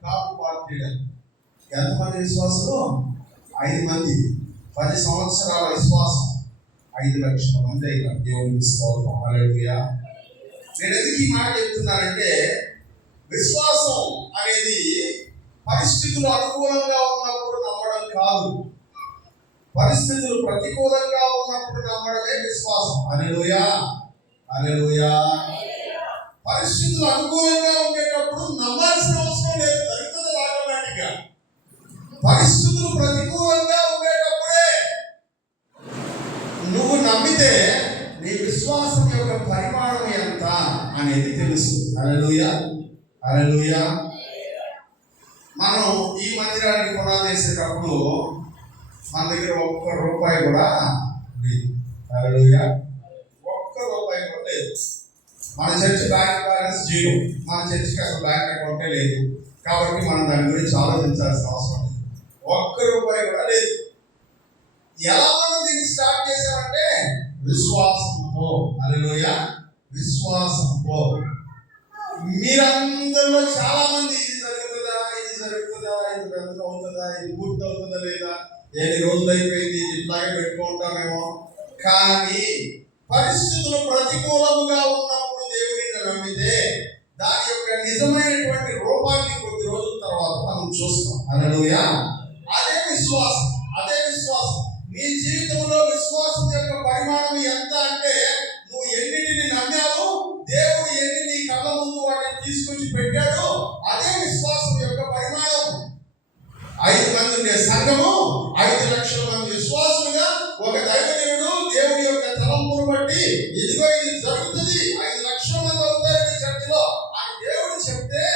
కార్లు పార్క్ చేయడానికి ఎంతమంది విశ్వాసులు? 5 మంది. 10 సంవత్సరాల విశ్వాసం 5 లక్షల మంది అయినా దేవునికి స్తోత్రం. హల్లెలూయా. నేను ఎందుకు ఈ మాట చెప్తున్నానంటే, విశ్వాసం అనేది పరిస్థితులు అనుకూలంగా ఉన్నప్పుడు నమ్మడం కాదు, పరిస్థితులు ప్రతికూలంగా ఉన్నప్పుడు నమ్మడమే విశ్వాసం. హల్లెలూయా. హల్లెలూయా. పరిస్థితులు అనుకూలంగా ఉండేటప్పుడు నమ్మాల్సిన అవసరం లేదు, జరుగుతుంది ఆటోమేటిక్గా. పరిస్థితులు ప్రతికూలంగా ఉండేటప్పుడే నువ్వు నమ్మితే నీ విశ్వాసం యొక్క పరిమాణం ఎంత అనేది తెలుసు. హల్లెలూయా. హల్లెలూయా. మనం ఈ మందిరానికి పునాది వేసేటప్పుడు మన దగ్గర ₹1 కూడా లేదు. హల్లెలూయా. ₹1 కూడా లేదు. మన చర్చ్ బ్యాంక్ బ్యాలెన్స్ 0. మన చర్చికి అసలు బ్యాంక్ అకౌంటే లేదు. కాబట్టి మనం దాని గురించి ఆలోచించాల్సిన అవసరం లేదు. ₹1 కూడా లేదు. ఎలా మనం దీన్ని స్టార్ట్ చేసామంటే విశ్వాసంతో. హల్లెలూయా. విశ్వాసంతో. మీరందరిలో చాలా మంది ఇది జరుగుతుందా, ఇది పెద్ద అవుతుందా, ఇది పూర్తి అవుతుందా లేదా, 7 రోజులు అయిపోయింది, ఇట్లాగే పెట్టుకుంటామేమో. కానీ పరిస్థితులు ప్రతికూలముగా ఉన్నప్పుడు దేవుడిని నమ్మితే దాని యొక్క నిజమైనటువంటి రూపాన్ని కొద్ది రోజుల తర్వాత మనం చూస్తాం. హల్లెలూయా. అదే విశ్వాసం. అదే విశ్వాసం. నీ జీవితంలో విశ్వాసం యొక్క పరిమాణం ఎంత అంటే, నువ్వు ఎన్నిటిని నమ్మావు, దేవుడు ఎన్ని నీ కళ్ళ ముందు వాటిని తీసుకొచ్చి పెట్టాడు, అదే విశ్వాసం యొక్క పరిమాణం. 5 మంది ఉండే సంఘము 5 లక్షల మంది విశ్వాసులుగా ఒక దైవజనుడు దేవుడి యొక్క తలంపును బట్టి ఇదిగో ఇది జరుగుతుంది, 5 లక్షల మంది అవుతారు ఈ చర్చిలో అని దేవుడు చెప్తే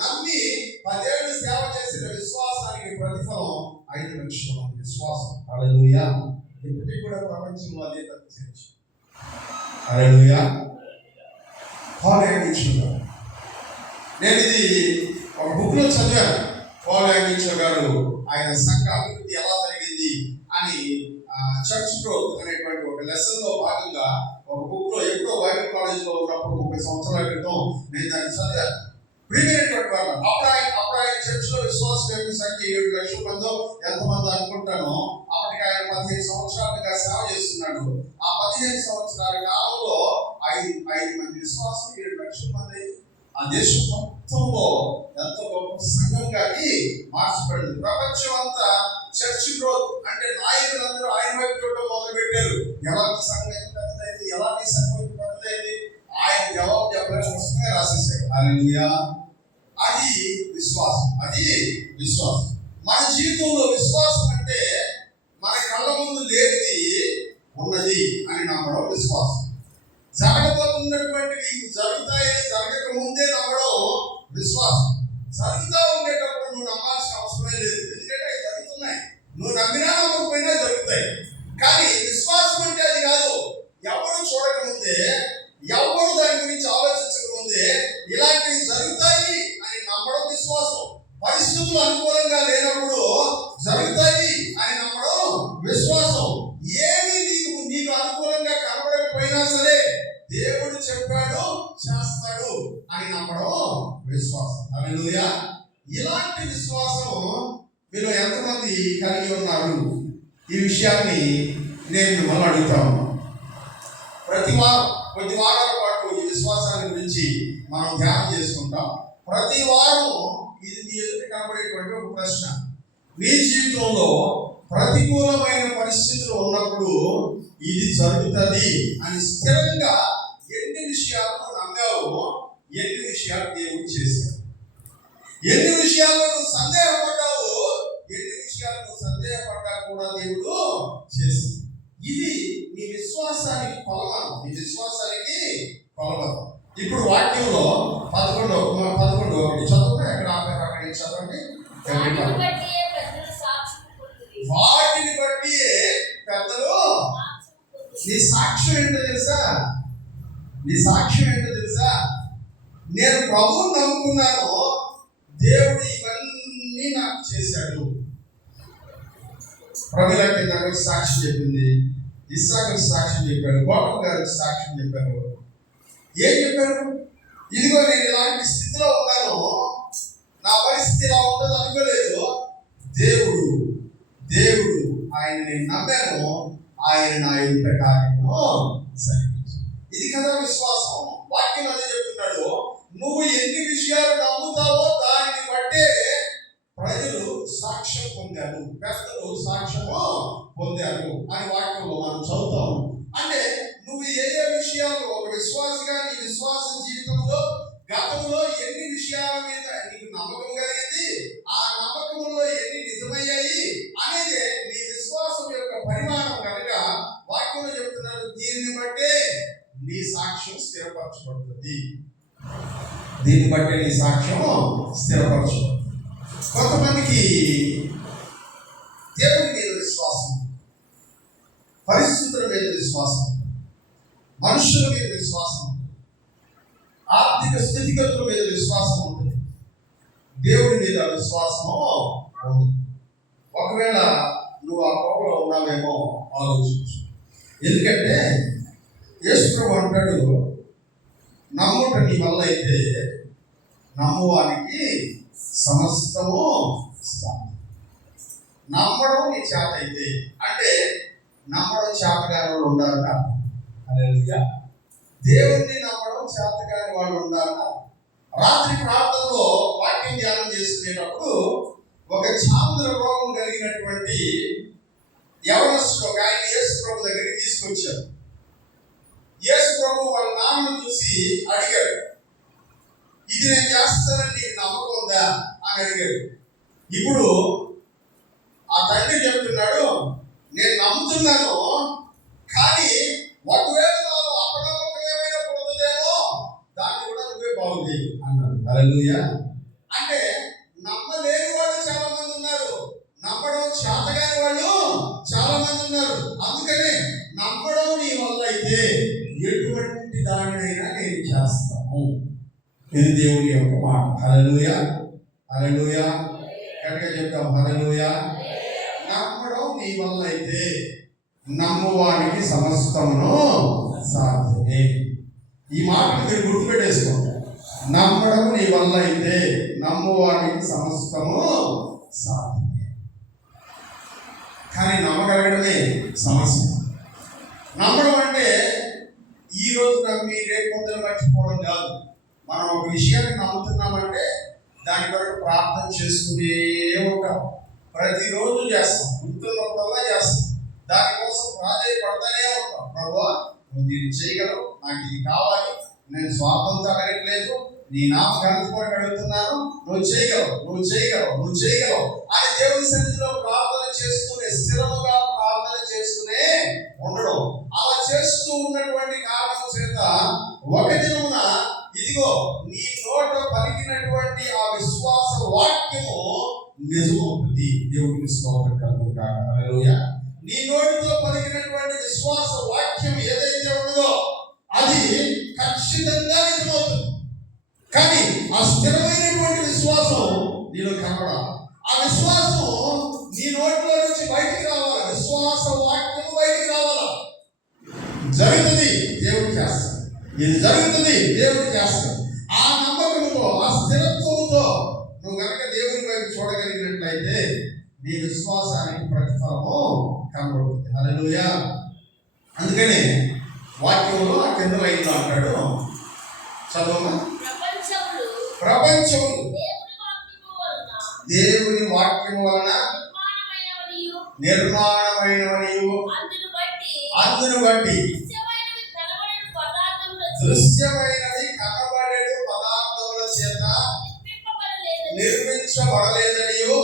నమ్మి 10 ఏళ్ళు సేవ చేసిన విశ్వాసానికి ప్రతిఫలం 5 లక్షల మంది విశ్వాసం. హల్లెలూయా. ఇప్పటికి కూడా ప్రపంచంలో అదే పెద్ద చర్చ్. హల్లెలూయా. పాల్ యాంగిల్ షుగర్. నేను ఇది ఒక బుక్ లో చదివాను. పాల్ యాంగిల్ షుగర్ ఆయన సంఘ అభివృద్ధి ఎలా జరిగింది అని చర్చ్ గ్రోత్ అనేటువంటి ఒక లెసన్ లో భాగంగా ఒక బుక్ లో ఎప్పుడో బైబిల్ కాలేజ్ లో ఉన్నప్పుడు 30 సంవత్సరాల క్రితం నేను దాన్ని చదివాను. ప్రియమైనటువంటి వాళ్ళు, అప్పుడు ఆయన చర్చ్ లో విశ్వాసం యొక్క సంఖ్య 7 లక్షల మందో ఎంతమంది అనుకుంటానో. అప్పటికి ఆయన 15 సంవత్సరాలుగా సేవ చేస్తున్నాడు. ఆ 15 సంవత్సరాల కాలంలో 5 మంది విశ్వాసం 7 లక్షల మంది ఆ దేశం మొత్తంలో ఎంత గొప్ప సంఘంగా మార్చబడింది. ప్రపంచం అంతా చర్చ్ గ్రోత్ అంటే నాయకులందరూ ఆయన వైపు చూడడం మొదలు పెట్టారు. ఎలా మీ సంఘం ఎంత పెద్దదైంది, ఎలా మీ సంఘం ఎంత పెద్దదైంది, ఆయన జవాబు చెప్పడానికి పుస్తకంగా రాసేసాడు. హల్లెలూయా. అది విశ్వాసం. అది విశ్వాసం. మన జీవితంలో విశ్వాసం అంటే మన కళ్ళ ముందు లేనిది ఉన్నది అని నమ్మడం విశ్వాసం. జరగబోతున్నటువంటివి జరుగుతాయని జరగక ముందే నమ్మడం విశ్వాసం. జరుగుతూ ఉండేటప్పుడు నువ్వు నమ్మాల్సిన అవసరమే లేదు, ఎందుకంటే అవి జరుగుతున్నాయి. నువ్వు నమ్మినా నమ్మకపోయినా జరుగుతాయి. కానీ విశ్వాసం అంటే అది కాదు. ఎవరు చూడకముందే, ఎవరు దాని గురించి ఆలోచించకముందే ఇలాంటివి జరుగుతాయి అని నమ్మడం విశ్వాసం. పరిస్థితులు అనుకూలంగా లేనప్పుడు జరుగుతాయి అని నమ్మడం విశ్వాసం. ఏమి నీకు అనుకూలంగా కనబడకపోయినా సరే దేవుడు చెప్పాడు చేస్తాడు అని నమ్మడం విశ్వాసం. హల్లెలూయా. ఇలాంటి విశ్వాసం మీరు ఎంతమంది కలిగి ఉన్నారు? ఈ విషయాన్ని నేను మిమ్మల్ని అడుగుతాను. ప్రతి వారం కొద్ది వారాల పాటు ఈ విశ్వాసాన్ని గురించి మనం ధ్యానం చేసుకుంటాం. ప్రతి వారం ఇది మీ ఎదుట కనబడేటువంటి ఒక ప్రశ్న. మీ జీవితంలో ప్రతికూలమైన పరిస్థితులు ఉన్నప్పుడు ఇది జరుగుతుంది అని స్థిరంగా ఎన్ని విషయాలు నమ్మావో, ఎన్ని విషయాలు దేవుడు చేశాడు, ఎన్ని విషయాల్లో నువ్వు సందేహపడ్డావు, ఎన్ని విషయాలు నువ్వు సందేహపడ్డా కూడా దేవుడు చేశాడు. ఇది నీ విశ్వాసానికి కొలమానం, నీ విశ్వాసానికి కొలమానం. ఇప్పుడు వాక్యంలో 11 ఒకటి చదువుతా, ఎక్కడ ఆపారు అక్కడ చదవండి. వాటిని బట్టి పెద్దలు నీ సాక్ష్యం ఏంటో తెలుసా? నీ సాక్ష్యం ఏంటో తెలుసా? నేను ప్రభువుని నమ్ముకున్నాను, దేవుడు ఇవన్నీ నాకు చేశాడు. ప్రభులకి నాకు సాక్ష్యం చెప్పింది, ఇస్సాకు సాక్ష్యం చెప్పాడు, గోపం గారికి సాక్ష్యం చెప్పారు. ఏం చెప్పారు? ఇదిగో నేను ఇలాంటి స్థితిలో ఉన్నాను, నా పరిస్థితి ఇలా ఉంటుంది అనుకోలేదు. దేవుడు ఆయన నేను నమ్మాను, ఆయన నా ఇంత కార్యము జరిగించాడు. ఇది కదా విశ్వాసం. వాక్యం అదే చెప్తున్నాడు. నువ్వు ఎన్ని విషయాలు నమ్ముతావో దానిని బట్టే ప్రజలు సాక్ష్యం పొందారు, పెద్దలు సాక్ష్యము పొందారు అని వాక్యంలో మనం చదువుతాము. అంటే నువ్వు ఏ విషయాలు ఒక విశ్వాసిగా నీ విశ్వాస జీవితంలో గతంలో ఎన్ని విషయాల మీద నీకు నమ్మకం కలిగింది, ఆ నమ్మకంలో ఎన్ని నిజమయ్యాయి అనేది నీ విశ్వాసం యొక్క పరిమాణం కనుక వాక్యంలో చెప్తున్నాడు. దీనిని బట్టే నీ సాక్ష్యం స్థిరపరచబడుతుంది, దీన్ని బట్టే నీ సాక్ష్యం స్థిరపరచబడుతుంది. కొంతమందికి దేవుని మీద విశ్వాసం, పరిస్థితుల మీద విశ్వాసం, మనుషుల మీద విశ్వాసం, ఆర్థిక స్థితిగతుల మీద విశ్వాసం ఉంటుంది, దేవుడి మీద విశ్వాసము ఉంటుంది. ఒకవేళ నువ్వు ఆ కోపంలో ఉన్నావేమో ఆలోచించు. ఎందుకంటే యేసు ప్రభువు అంటాడు, నమ్ముట నీ వల్ల అయితే నమ్మువానికి సమస్తము సాధ్యం. నమ్మడం నీ చేత అయితే, అంటే నమ్మడం చేతగాని వాళ్ళు ఉండాలట. హల్లెలూయా. దేవుణ్ణి నమ్మడం చేతగాని వాళ్ళు ఉండాలట. రాత్రి ప్రార్థనలో వాక్యం ధ్యానం చేసుకునేటప్పుడు ఒక చాంద్ర రోగం కలిగినటువంటి యవనస్తుడు ఒక ఆయన యేసు ప్రభు దగ్గరికి తీసుకొచ్చారు. యేసు ప్రభు వాళ్ళ నాన్నను చూసి అడిగాడు, ఇది నేను చేస్తానని నీకు నమ్మకం ఉందా అని అడిగాడు. ఇప్పుడు ఆ తండ్రి చెప్తున్నాడు, నేను నమ్ముతున్నాను, కానీ ఒకవేళ నాలో అపనమ్మకం ఏమైనా పుడుతుందేమో దాన్ని కూడా నువ్వే బాగుంది అన్నాడు. హల్లెలూయా. అంటే నమ్మలేని వాళ్ళు చాలా మంది ఉన్నారు, నమ్మడం చేతగాని వాళ్ళు చాలా మంది ఉన్నారు. అందుకనే నమ్మడం నీ వల్ల అయితే ఎటువంటి దానినైనా నేను చేస్తాను. ఇది దేవుని యొక్క మాట. హల్లెలూయా, హల్లెలూయా. కనుక చెప్తాం హల్లెలూయా. నమ్మడం నీ వల్ల అయితే నమ్మువానికి సమస్తమును సాధ్యమే. ఈ మాటను మీరు గుర్తుపెట్టేసుకోండి. నమ్మడం నీ వల్ల అయితే నమ్మువానికి సమస్తము సాధ్యమే. కానీ నమ్మగలగడమే సమస్య. నమ్మడం అంటే ఈ రోజు నమ్మి రేపు పొద్దున మర్చిపోవడం కాదు. మనం ఒక విషయాన్ని నమ్ముతున్నామంటే దాని కొరకు ప్రార్థన చేసుకునే ఉంటాం, ప్రతిరోజు చేస్తాం, గుర్తున్నప్పుడల్లా చేస్తాం, దానికోసం ప్రాధాన్యపడతానే ఉంటాం. ప్రభువా నువ్వు దీన్ని చేయగలవు, నాకు ఇది కావాలి, నేను స్వార్థంతో అడగట్లేదు, నీ నామఘనత కొరకు అడుగుతున్నాను, నువ్వు చేయగలవు, నువ్వు చేయగలవు, నువ్వు చేయగలవు అని దేవుని సన్నిధిలో ప్రార్థన చేస్తూనే, స్థిరముగా ప్రార్థన చేస్తూనే ఉండడం. అలా చేస్తూ ఉన్నటువంటి కారణం చేత ఒక దినమున ఇదిగో నీ నోట పలికినటువంటి ఆ విశ్వాస వాక్యము నిజమవుతుంది. దేవుడికి స్తోత్రం కలుగును గాక. హల్లెలూయా. నీ నోటితో పలికినటువంటి విశ్వాస వాక్యం ఏదైతే ఉన్నదో అది ఖచ్చితంగా నిజమవుతుంది. కానీ ఆ స్థిరమైనటువంటి విశ్వాసం నీలో కనబడాలి. ఆ విశ్వాసం నీ నోటిలో నుంచి బయటికి రావాలి. విశ్వాస వాక్యం బయటికి రావాలి. జరుగుతుంది, దేవుడు చేస్తాడు. ఇది జరుగుతుంది, దేవుడు చేస్తాడు. ఆ నమ్మకంతో, ఆ స్థిరత్వంతో నువ్వు కనుక దేవుని వైపు చూడగలిగినట్లయితే నీ విశ్వాసానికి ప్రతిఫలము కనబడుతుంది. హల్లెలూయా. అందుకనే వాక్యంలో ఆ కింద లైన్లో అంటాడు, చదవమా. ప్రపంచములు దేవుని వాక్యము వలన నిర్మాణమైనవనియు అందును బట్టి దృశ్యమైనది కనబడేడు పదార్థముల చేత నిర్మించబడలేదనియు.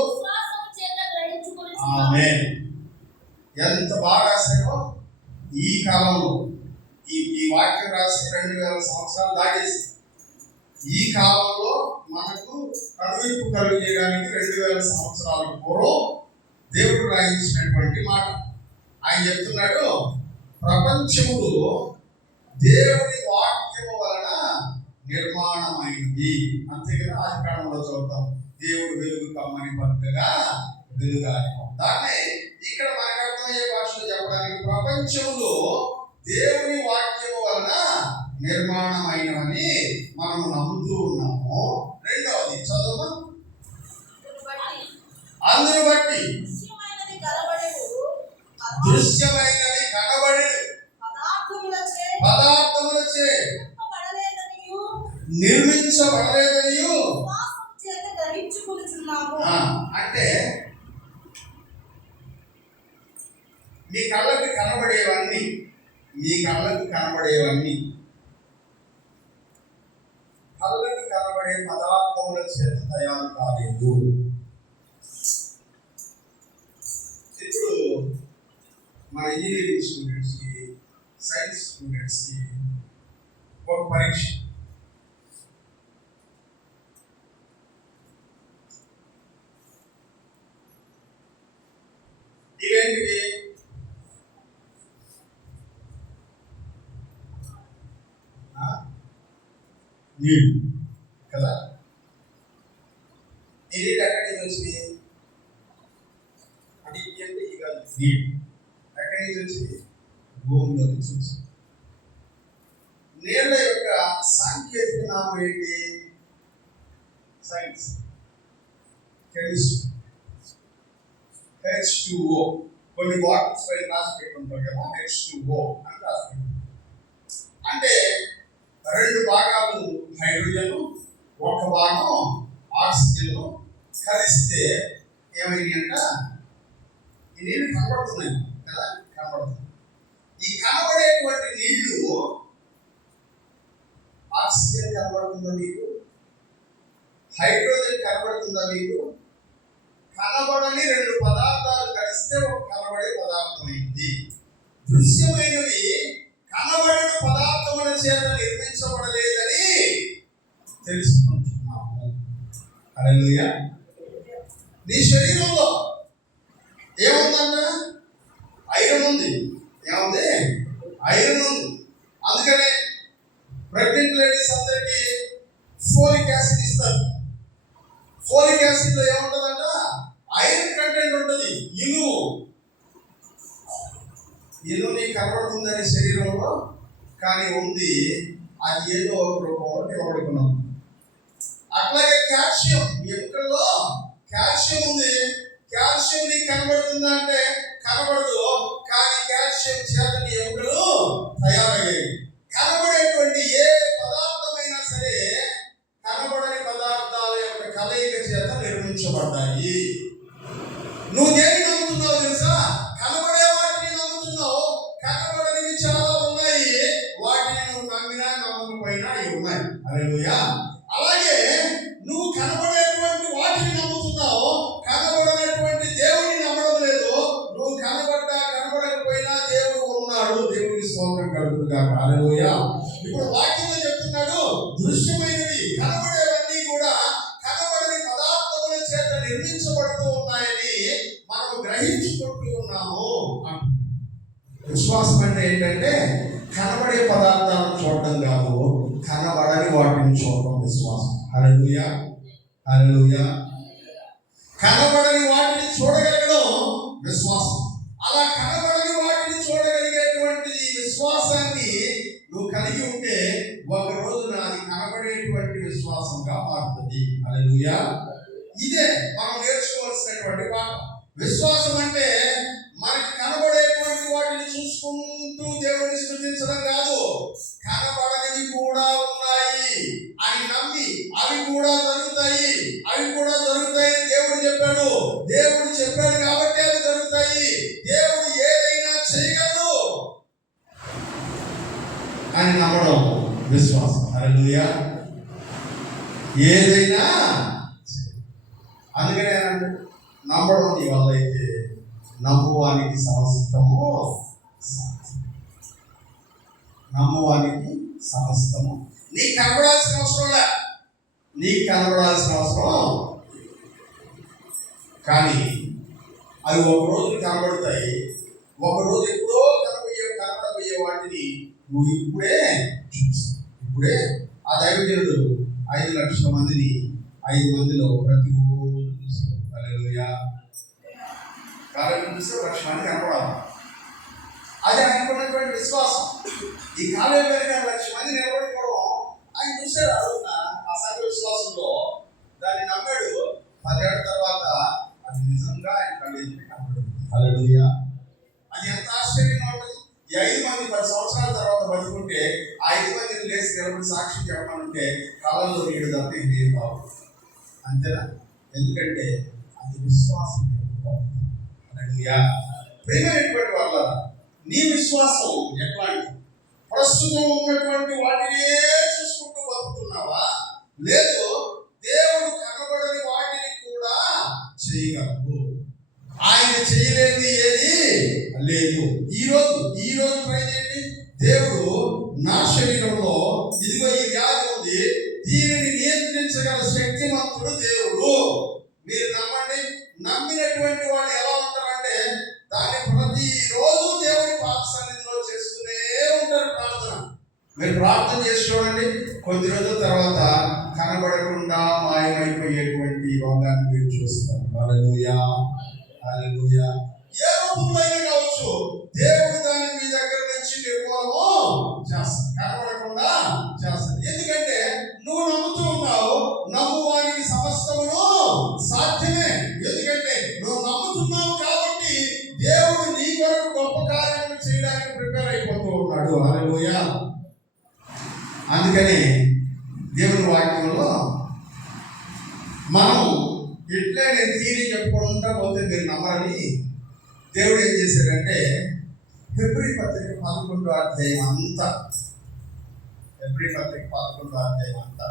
ఆమేన్. ఎంత బాగా రాశారో ఈ కాలంలో ఈ వాక్యం రాసి 2000 సంవత్సరాలు దాటేసి ఈ కాలంలో మనకు కనువిప్పు కలిగేయడానికి 2000 సంవత్సరాల పూర్వం దేవుడు రాయించినటువంటి మాట. ఆయన చెప్తున్నాడు, ప్రపంచములు దేవుని వాక్యము వలన నిర్మాణమైంది. అంతే కదా, ఆది కాలంలో చూద్దాం, దేవుడు వెలుగు కమ్మని పద్ధతిగా వెలుగాలి. దాన్ని ఇక్కడ మనకు అర్థమయ్యే భాషలో చెప్పడానికి ప్రపంచంలో దేవుని వాక్యము వలన నిర్మాణమైనవని మనం నమ్ముతూ ఉన్నాము. రెండవది చదువు. అందును బట్టి దృశ్యమైనది కనబడేది పదార్థములచే నిర్మించబడలేదనియు. అంటే మీ కళ్ళకి కనబడేవన్నీ కళ్ళకి కనబడే పదార్థముల చేత తయారు కాలేదు. ఇప్పుడు మన ఇంజనీరింగ్ స్టూడెంట్స్కి, సైన్స్ స్టూడెంట్స్కి ఒక పరీక్ష. ఇవేంటివి? నీళ్ళు కదా. ఈ నీళ్ళు ఎక్కడి నుంచి వచ్చింది? అంటే ఇవి ఇక నీళ్ళు ఎక్కడి నుంచి వచ్చింది? భూమిలో నుంచి వచ్చింది. నీళ్ళ యొక్క సాంకేతిక నామం ఏంటి? Science, chemistry, H2O. కొన్ని బాటిల్స్ పై రాసి పెట్టుకుంటారు కదా, H2O అని రాసి పెట్టుకుంటారు. అంటే 2 భాగాలు హైడ్రోజన్, ఒక భాగం ఆక్సిజన్ కలిస్తే ఏమైందంట, ఈ నీళ్ళు కనబడుతున్నాయి కదా, కనబడుతుంది. ఈ కనబడేటువంటి నీళ్లు ఆక్సిజన్ కనబడుతుందా మీకు? హైడ్రోజన్ కనబడుతుందా మీకు? కనబడని 2 పదార్థాలు కలిస్తే ఒక కనబడే పదార్థం అయింది. దృశ్యమైనవి కనబడిన పదార్థముల చేత నిర్మించబడలేదని తెలుసుకుంటున్నాము. హల్లెలూయా. నీ శరీరంలో ఏముందంట? ఐరన్ ఉంది. ఏముంది? ఐరన్ ఉంది. అందుకనే ప్రెగ్నెంట్ లేడీస్ అందరికీ ఫోలిక్ యాసిడ్ ఇస్తారు. ఫోలిక్ యాసిడ్ లో ఏముంటుందంట? ఐరన్ కంటెంట్ ఉంటుంది. ఇల్లు నీకు కనబడుతుందని శరీరంలో, కానీ ఉంది, అది ఏదో ఒక రూపంలో నిలబడుకున్నాం. అట్లాగే కాల్షియం, ఎముకల్లో కాల్షియం ఉంది. కాల్షియం నీకు కనబడుతుందా అంటే కనబడదు, కానీ కాల్షియం చేత నీ ఎముకలు తయారయ్యాయి. కనబడేటువంటి ఏ పదార్థమైనా సరే కనబడని పదార్థాల యొక్క కలయిక చేత నిర్మించబడ్డాయి. నువ్వు దేని నమ్ముతున్నావు తెలుసా? కనబడే వాటిని నమ్ముతున్నావు. కనబడనివి చాలా ఉన్నాయి, వాటిని నువ్వు నమ్మినా నమ్మకపోయినా అవి ఉన్నాయి. హల్లెలూయా. అలాగే నువ్వు కనబడేటువంటి వాటిని నమ్ముతున్నావు, కనబడనటువంటి దేవుడిని నమ్మడం లేదు. నువ్వు కనబడ్డా కనబడకపోయినా దేవుడు ఉన్నాడు. దేవుడికి స్తోత్రం కలుగునుగాక. హల్లెలూయా. ఇప్పుడు వాక్యంలో చెప్తున్నాడు, దృశ్యమైనవి కనబడేవన్నీ కూడా కనబడని పదార్థముల చేత నిర్మించబడుతూ ఉన్నాయని మనం గ్రహించుకుంటూ ఉన్నాము. విశ్వాసం అంటే ఏంటంటే కనబడే పదార్థాలను చూడటం కాదు, కనబడని వాటిని చూడటం విశ్వాసం. హల్లెలూయా. హల్లెలూయా. కనబడని వాటిని చూడగలగడం విశ్వాసం. అలా కనబడని వాటిని చూడగలిగేటువంటి విశ్వాసాన్ని నువ్వు కలిగి ఉంటే ఒక రోజున అది కనబడేటువంటి విశ్వాసంగా మారుతుంది. హల్లెలూయా. ఇదే మనం నేర్చుకోవాల్సినటువంటి పాఠం. విశ్వాసం అంటే మనకి కనబడేటువంటి వాటిని చూసుకుంటూ దేవుడిని స్తుతించడం కాదు, కనబడనివి కూడా ఉన్నాయి అని నమ్మి అవి కూడా జరుగుతాయి, అవి కూడా జరుగుతాయని దేవుడు చెప్పాడు. దేవుడు చెప్పాడు కాబట్టి అవి జరుగుతాయి. దేవుడు ఏదైనా చేయగలడు అని నమ్మడం విశ్వాసం. హల్లెలూయా. ఏదైనా అందుకనే నమ్మడం నీ వల్ల అయితే నమ్మువానికి సమస్తము, నమ్మువానికి సమస్తము. నీకు కనబడాల్సిన అవసరం లే, నీకు కనబడాల్సిన అవసరం, కానీ అవి ఒక రోజు కనబడతాయి. ఒక రోజు ఎప్పుడో కనబడబోయే వాటిని నువ్వు ఇప్పుడే చూస్తావు. ఇప్పుడే ఆ దైవజనుడు 5 లక్షల మందిని 5 మందిలో ప్రతి రోజు చూస్తాడు. హల్లెలూయా. కాలేజీ చూస్తే 1 లక్ష మంది కనపడాలి. అది ఆయనకున్నటువంటి విశ్వాసం. ఈ కాలేజీ మీద 1 లక్ష మంది నిలబడిపోవడం ఆయన చూసాడు. అడుగుతున్న ఆ సంఘ విశ్వాసంలో దాన్ని నమ్మాడు. 10 ఏళ్ల తర్వాత అది నిజంగా ఆయన కాలేజీ కనపడింది. హల్లెలూయా. అది ఎంత ఆశ్చర్యంగా ఉంటుంది. ఈ 5 మంది 10 సంవత్సరాల తర్వాత బతుకుంటే 5 మందిని లేచి నిలబడి సాక్షి చెప్పాలంటే కళల్లో నీడు తప్ప ఏం కావు. అంతేనా? ఎందుకంటే అది విశ్వాసం. ప్రియమైనటువంటి వాళ్ళ, నీ విశ్వాసం ఎట్లాంటి? ప్రస్తుతం ఉన్నటువంటి వాటినే చూసుకుంటూ బతుకుతున్నావా, లేదు దేవుడు కనబడని వాటిని కూడా చేయగలరు. ఆయన చేయలేని ఏది లేదు. ఈ రోజు ట్రై చేయండి. దేవుడు నా శరీరంలో ఇదిగో ఈ వ్యాధి ఉంది, దీనిని నియంత్రించగల శక్తిమంతుడు దేవుడు. మీరు నమ్మండి. నమ్మినటువంటి వాడు ఎలా ఉంటారంటే దాన్ని ప్రతిరోజు దేవుని పాద సన్నిధిలో చేస్తూనే ఉంటారు ప్రార్థన. మీరు ప్రార్థన చేసి చూడండి, కొద్ది రోజుల తర్వాత కనబడకుండా మాయమైపోయేటువంటి రోగాన్ని మీరు చూస్తారు. హల్లెలూయా. హల్లెలూయా. ఏ రూపంలో అయినా కావచ్చు, దేవుడు దాన్ని మీ దగ్గర నుంచి నిర్మూలము చేస్తాడు, కనబడకుండా చేస్తాడు. ఎందుకంటే నువ్వు నమ్ముతూ ఉన్నావు. నమ్మువానికి సమస్తమును సాధ్యమే. ఎందుకంటే నువ్వు నమ్ముతున్నావు కాబట్టి దేవుడు నీ కొరకు గొప్ప కార్యములు చేయడానికి ప్రిపేర్ అయిపోతూ ఉన్నాడు. హల్లెలూయా. అందుకని దేవుని వాక్యంలో మనం ఇట్లే నేను తీరి చెప్పుకుంటా పోతే మీరు నమ్మరని దేవుడు ఏం చేశాడంటే ఫిబ్రవరి పత్రిక 11వ అధ్యాయం అంతా, ఫిబ్రవరి పత్రిక 11వ అధ్యాయం అంతా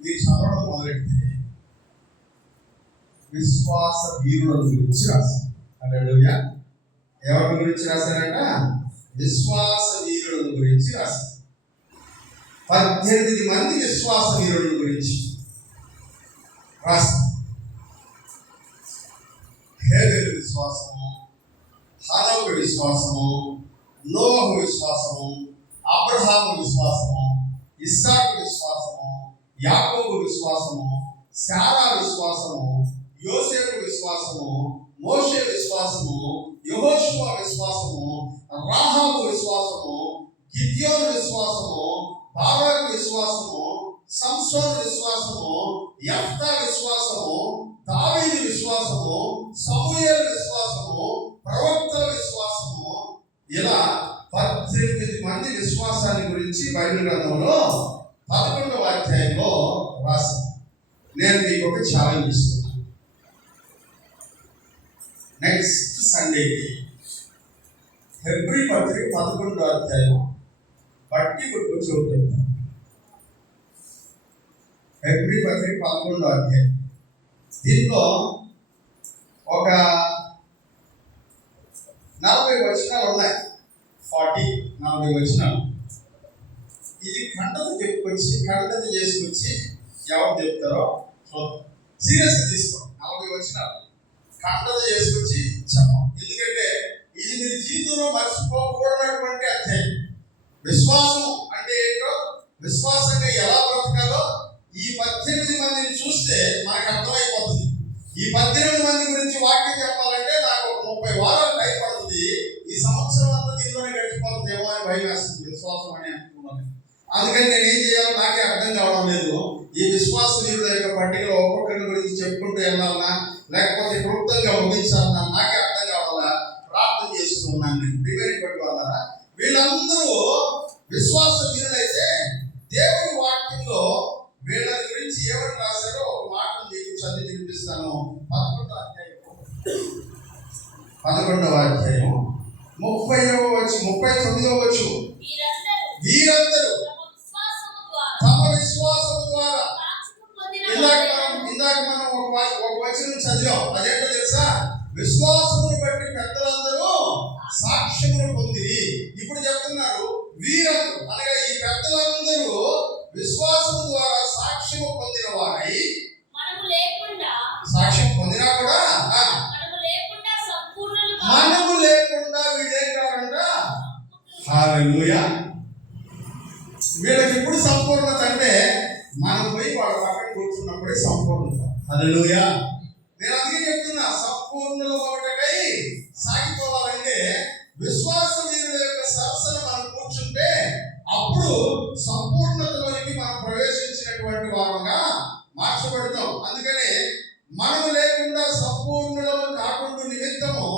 మీరు చదవడం మొదలెడితే విశ్వాస వీరుల గురించి రాశారు. హల్లెలూయా. ఎవరి గురించి రాశారంట? విశ్వాస వీరుల గురించి రాశారు. 18 మంది విశ్వాస వీరుల గురించి రాశారు. హేబెలు విశ్వాసము, హనోకు విశ్వాసము, నోవహు విశ్వాసము, అబ్రహాము విశ్వాసము, ఇస్సాకు విశ్వాసము, యాకోబు విశ్వాసము, శారా విశ్వాసము, యోసేపు విశ్వాసము, మోషే విశ్వాసము, యెహోషువ విశ్వాసము, రాహాబు విశ్వాసము, గిద్యోను విశ్వాసము, బారాకు విశ్వాసము, సంసోను విశ్వాసము, యెఫ్తా విశ్వాసము, దావీదు విశ్వాసము, సమూయేలు విశ్వాసము, ప్రవక్తల విశ్వాసము, ఇలా 18 మంది విశ్వాసాన్ని గురించి బైబిల్ గ్రంథంలో 11వ అధ్యాయంలో రాశాను. నేను మీకు ఒక ఛాలెంజ్ ఇస్తున్నాను. నెక్స్ట్ సండేకి ఫిబ్రవరి పత్రిక 11వ అధ్యాయం బట్టి కొట్టు చూపుతాను. ఫిబ్రవరి పత్రిక 11వ అధ్యాయం, దీనిలో ఒక 40 వచనాలు ఉన్నాయి. 40 వచనాలు. ఇది ఖండత చేసుకొచ్చి ఎవరు చెప్తారో సీరియస్గా తీసుకోండి. 40 వచనాలు ఖండత చేసుకొచ్చి చెప్పం. ఎందుకంటే ఇది మీ జీవితంలో మర్చిపోకూడనటువంటి అధ్యాయం. విశ్వాసం అంటే ఏంటో, విశ్వాసంగా ఎలా బ్రతకాలో ఈ 18 మందిని చూస్తే మనకు అర్థమైపోతుంది. ఈ 18 మంది గురించి వాక్యం చెప్పాలంటే నాకు ఒక 30 వారాలు టైం పడుతుంది. ఈ సంవత్సరం అంతా దీనిలోనే గడిచిపోతుందేమో అని భయం వేస్తుంది. విశ్వాసం అని అనుకున్నాను. అందుకని నేను ఏం చేయాలో నాకే అర్థం కావడం లేదు. ఈ విశ్వాస వీరుల యొక్క పట్టికలో ఒక్కొక్కరి గురించి చెప్పుకుంటూ వెళ్ళాలన్నా లేకపోతే క్లుప్తంగా ముగించాలన్నా నాకే అర్థం కావడం ఉన్నాను నేను. ప్రియమైనటువంటి వాళ్ళారా, వీళ్ళందరూ విశ్వాస వీరులైతే దేవుని వాక్యంలో వీళ్ళ గురించి ఏమని రాశారో ఒక మాటను మీకు చదివి వినిపిస్తాను. 11వ అధ్యాయం 39వ వచనం. వీరందరూ తమ విశ్వాసము ద్వారా ఇందాక మనం ఒక వచనం చదివాం. అదేంటో తెలుసా? విశ్వాసమును బట్టి పెద్దలందరూ సాక్ష్యమును పొందిరి. ఇప్పుడు చెప్తున్నారు వీరందరూ అనగా ఈ పెద్దలందరూ విశ్వాసము ద్వారా సాక్ష్యము పొందిన వారై, సాక్ష్యం పొందినా కూడా మనము లేకుండా వీళ్ళేం కావాలంట? హల్లెలూయా. వీళ్ళకి ఎప్పుడు సంపూర్ణత అంటే మనం పోయి వాళ్ళ పక్కన కూర్చున్నప్పుడే సంపూర్ణత. హల్లెలూయా. నేను అందుకే చెప్తున్నా, సంపూర్ణుల ఒకటై సాగిపోవాలంటే విశ్వాస వీరుల యొక్క సరసన మనం కూర్చుంటే అప్పుడు సంపూర్ణతలోనికి మనం ప్రవేశించినటువంటి వారంగా మార్చబడతాం. అందుకనే మనము లేకుండా సంపూర్ణులము కాకుండా నిమిత్తము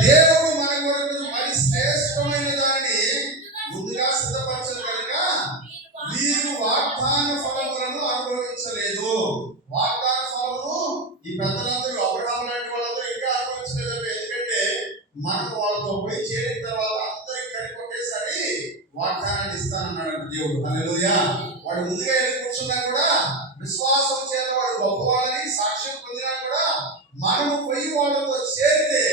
దేవుడు మన కొరకు మరి శ్రేష్టమైన దానిని ముందుగా సిద్ధపరచను కనుక వీరు వాగ్దాన ఫలములను అనుభవించలేదు. వాగ్దాన ఫలమును ఈ పెద్దలందరూ అబ్రహాము లాంటి వాళ్ళందరూ ఇంకా అనుభవించలేదు. ఎందుకంటే మనం వాళ్ళతో పోయి చేరిన తర్వాత అందరికి కలిపి ఒకేసారి వాగ్దానాన్ని ఇస్తానన్నాడు దేవుడు. హల్లెలూయా. వాడు ముందుగా వెళ్ళి కూర్చున్నా కూడా విశ్వాసం చేత వాడు గొప్పవాడని సాక్ష్యం పొందినా కూడా మనము పోయి వాళ్ళతో చేరితే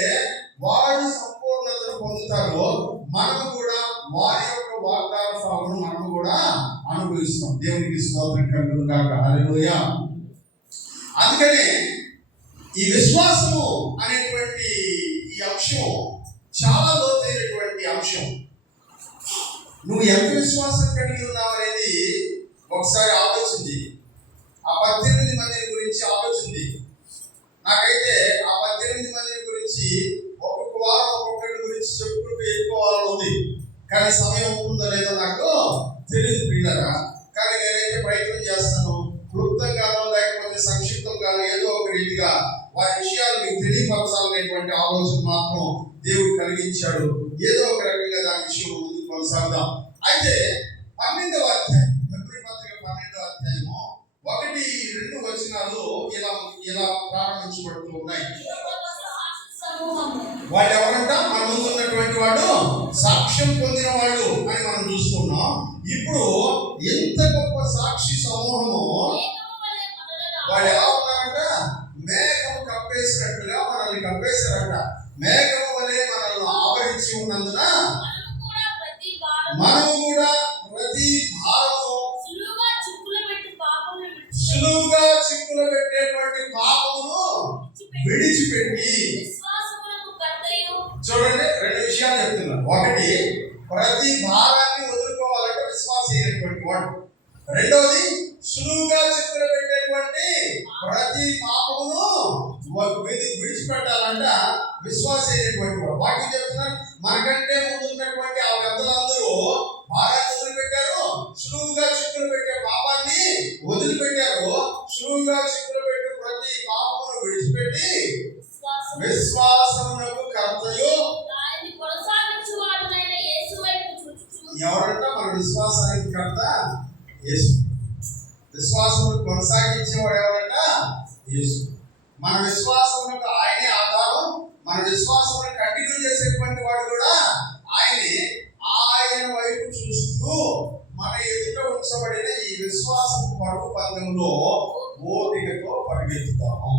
వాడు సంపూర్ణతను పొందుతారు. మనము కూడా వారి యొక్క వాగ్దాన ఫలమును మనము కూడా అనుభవిస్తాం. దేవునికి స్తోత్రం కలుగును గాక. హల్లెలూయా. అందుకనే ఈ విశ్వాసము అనేటువంటి ఈ అంశం చాలా లోతైనటువంటి అంశం. నువ్వు ఎంత విశ్వాసం కలిగి ఉన్నావు అనేది ఒకసారి ఆలోచించి ఆ 18 మందిని గురించి ఆలోచించి, నాకైతే ఆ 18 మందిని గురించి ఒక్కొక్క వారం ఒక్కొక్కరి గురించి చెప్పుకుంటూ వెళ్ళిపోవాలని ఉంది. కానీ సమయం ఉంటుందో లేదో నాకు తెలియదు పిల్లరా. కానీ నేనైతే ప్రయత్నం చేస్తాను. క్లుప్తంగానో లేకపోతే సంక్షిప్తంగానో ఏదో ఒక రీతిగా వారి విషయాలు మీకు తెలియపరచాలనేటువంటి ఆలోచన మాత్రం దేవుడు కలిగించాడు. ఏదో ఒక రకంగా దాని విషయం ముందుకు కొనసాగుదాం. అయితే 12వ అధ్యాయం, ఫిబ్రవరి పత్రిక 12వ అధ్యాయము 1-2 వచనాలు ఇలా ప్రారంభించబడుతూ ఉన్నాయి. వాళ్ళు ఎవరంట? మన ముందు ఉన్నటువంటి వాడు సాక్ష్యం పొందిన వాళ్ళు అని మనం చూస్తున్నాం. ఇప్పుడు ఎంత గొప్ప సాక్షి సమూహము వాళ్ళు ఎలా ఉన్నారంట? మేఘము కప్పేసినట్టుగా మనల్ని కప్పేశారంట. మేఘము వలె మనల్ని ఆవరించి ఉన్నందున మనము కూడా ప్రతి భారము సులువుగా చిక్కులు పెట్టేటువంటి పాపమును విడిచిపెట్టి, చూడండి 2 విషయాలు చెప్తున్నారు. ఒకటి, ప్రతి భారాన్ని వదులుకోవాలంటే విశ్వాసం అయినటువంటి వాడు. రెండవది, సులువుగా చిక్కులు పెట్టేటువంటి ప్రతి పాపమును విడిచిపెట్టాలంట విశ్వాసం అయినటువంటి వాడు. వాటికి చెప్తున్నారు, మనకంటే ముందు ఉన్నటువంటి ఆ పెద్దలందరూ భారాన్ని వదిలిపెట్టారు, సులువుగా చిక్కులు పెట్టే పాపాన్ని వదిలిపెట్టారు. సులువుగా చిక్కులు పెట్టే ప్రతి పాపమును విడిచిపెట్టి విశ్వాసమునకు కర్తయు. ఎవరంట? మన విశ్వాసానికి కర్త యేసు. విశ్వాసమును కొనసాగించేవాడు ఎవరంట? యేసు. మన విశ్వాసమునకు ఆయనే ఆధారం. మన విశ్వాసమును కంటిన్యూ చేసేటువంటి వాడు కూడా ఆయనే. ఆయన వైపు చూస్తూ మన ఎదుట ఉంచబడిన ఈ విశ్వాసము పరుగు పందెంలో ఓపికతో పరిగెత్తుతాము.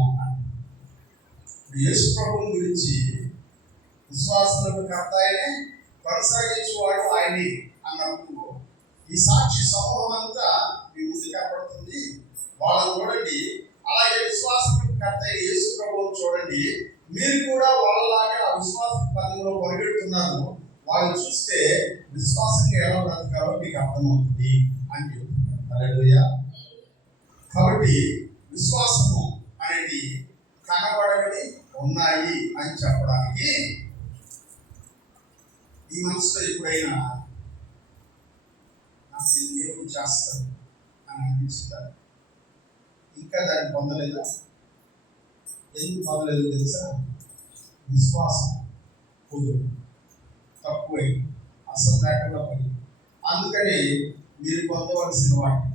యేసు ప్రభువుని గురించి విశ్వాసములకు కర్త ఆయనే, కొనసాగించేవాడు ఆయనే అన్నప్పుడు ఈ సాక్షి సమూహం అంతా మీ ముందు కనపడుతుంది. వాళ్ళని చూడండి. అలాగే విశ్వాసములకు కర్త అయిన యేసు ప్రభువుని చూడండి. మీరు కూడా వాళ్ళలాగా ఆ విశ్వాస పదంలో పరిగెడుతున్నారు. వాళ్ళు చూస్తే విశ్వాసంగా ఎలా బ్రతకాలో మీకు అర్థమవుతుంది అని చెప్తున్నారు. హల్లెలూయా. కాబట్టి విశ్వాసము అనేది కనబడని ఉన్నాయి అని చెప్పడానికి ఈ మనసులో ఎప్పుడైనా నాకు దేవుడు చేస్తాను అని అనిపించుతారు. ఇంకా దాన్ని పొందలేదా? ఎందుకు పొందలేదు తెలుసా? విశ్వాసం కుదురు తక్కువై అసలు లేకుండా పోయి, అందుకని మీరు పొందవలసిన వాటిని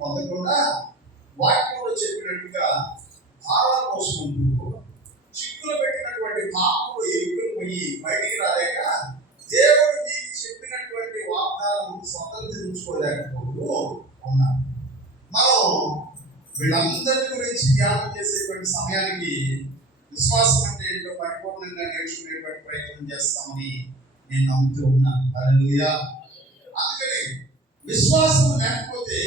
పొందకుండా వాక్యంలో చెప్పినట్టుగా భారాలు మోసుకుంటూ చిక్కులు పెట్టినటువంటి పాపంలో ఎరుకులు పోయి బయటికి రాలేక దేవుడు మీకు చెప్పినటువంటి వాగ్దానం స్వతంత్రించుకోలేకపోతూ ఉన్నారు. మనం వీళ్ళందరి గురించి ధ్యానం చేసేటువంటి సమయానికి విశ్వాసం అంటే ఏంటో పరిపూర్ణంగా నేర్చుకునేటువంటి ప్రయత్నం చేస్తామని నేను నమ్ముతూ ఉన్నాను. హల్లెలూయా. అందుకని విశ్వాసం లేకపోతే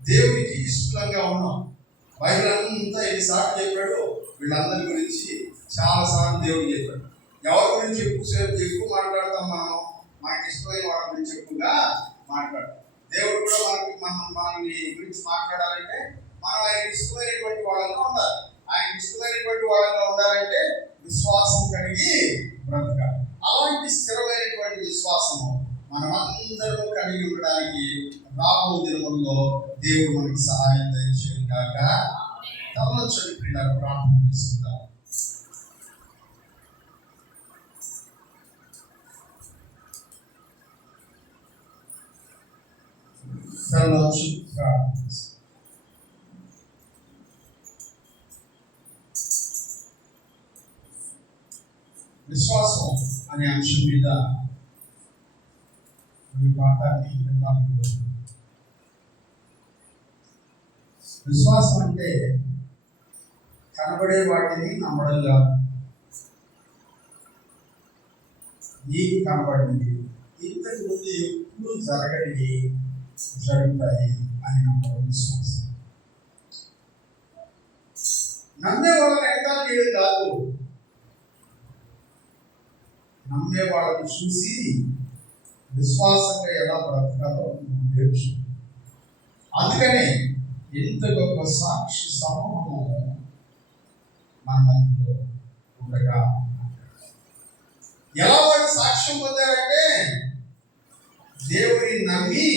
దేవునికి ఇష్టంగా ఉన్నాం. బైబిల్ అంతా ఎన్నిసార్లు చెప్పాడు, వీళ్ళందరి గురించి చాలాసార్లు దేవుడు చెప్పాడు. ఎవరి గురించి ఎక్కువ మాట్లాడతాం మనకి ఇష్టమైన వాళ్ళ గురించి ఎక్కువగా మాట్లాడతాం. దేవుడు కూడా మనల్ని గురించి మాట్లాడాలంటే మనం ఆయన ఇష్టమైనటువంటి వాళ్ళగా ఉండాలి. ఆయన ఇష్టమైనటువంటి వాళ్ళగా ఉండాలంటే విశ్వాసం కలిగి బ్రతకాలి. అలాంటి స్థిరమైనటువంటి విశ్వాసము మనమందరూ కలిగి ఉండడానికి రాబో దినముల్లో దేవుడు మనకి సహాయం దయచేయను గాక. తమలచని పిల్లలు ప్రార్థన చేస్తుంటారు. విశ్వాసం అనే అంశం మీద ఈ పాఠాన్ని విశ్వాసం అంటే కనబడే వాటిని నమ్మడం కాదు. నీకు కనబడింది ఇంతకు ముందు ఎప్పుడు జరగనివి జరుగుతాయి అని నమ్మడం విశ్వాసం. నమ్మే వాళ్ళని ఎక్కడ చేయడం కాదు, నమ్మే వాళ్ళని చూసి విశ్వాసంగా ఎలా బ్రతకాలో నేర్చు. అందుకనే ఇంత గొప్ప సాక్షి సమూహము మన మధ్యలో ఉండగా ఎలా వాళ్ళు సాక్ష్యం పొందారంటే దేవుడిని నమ్మి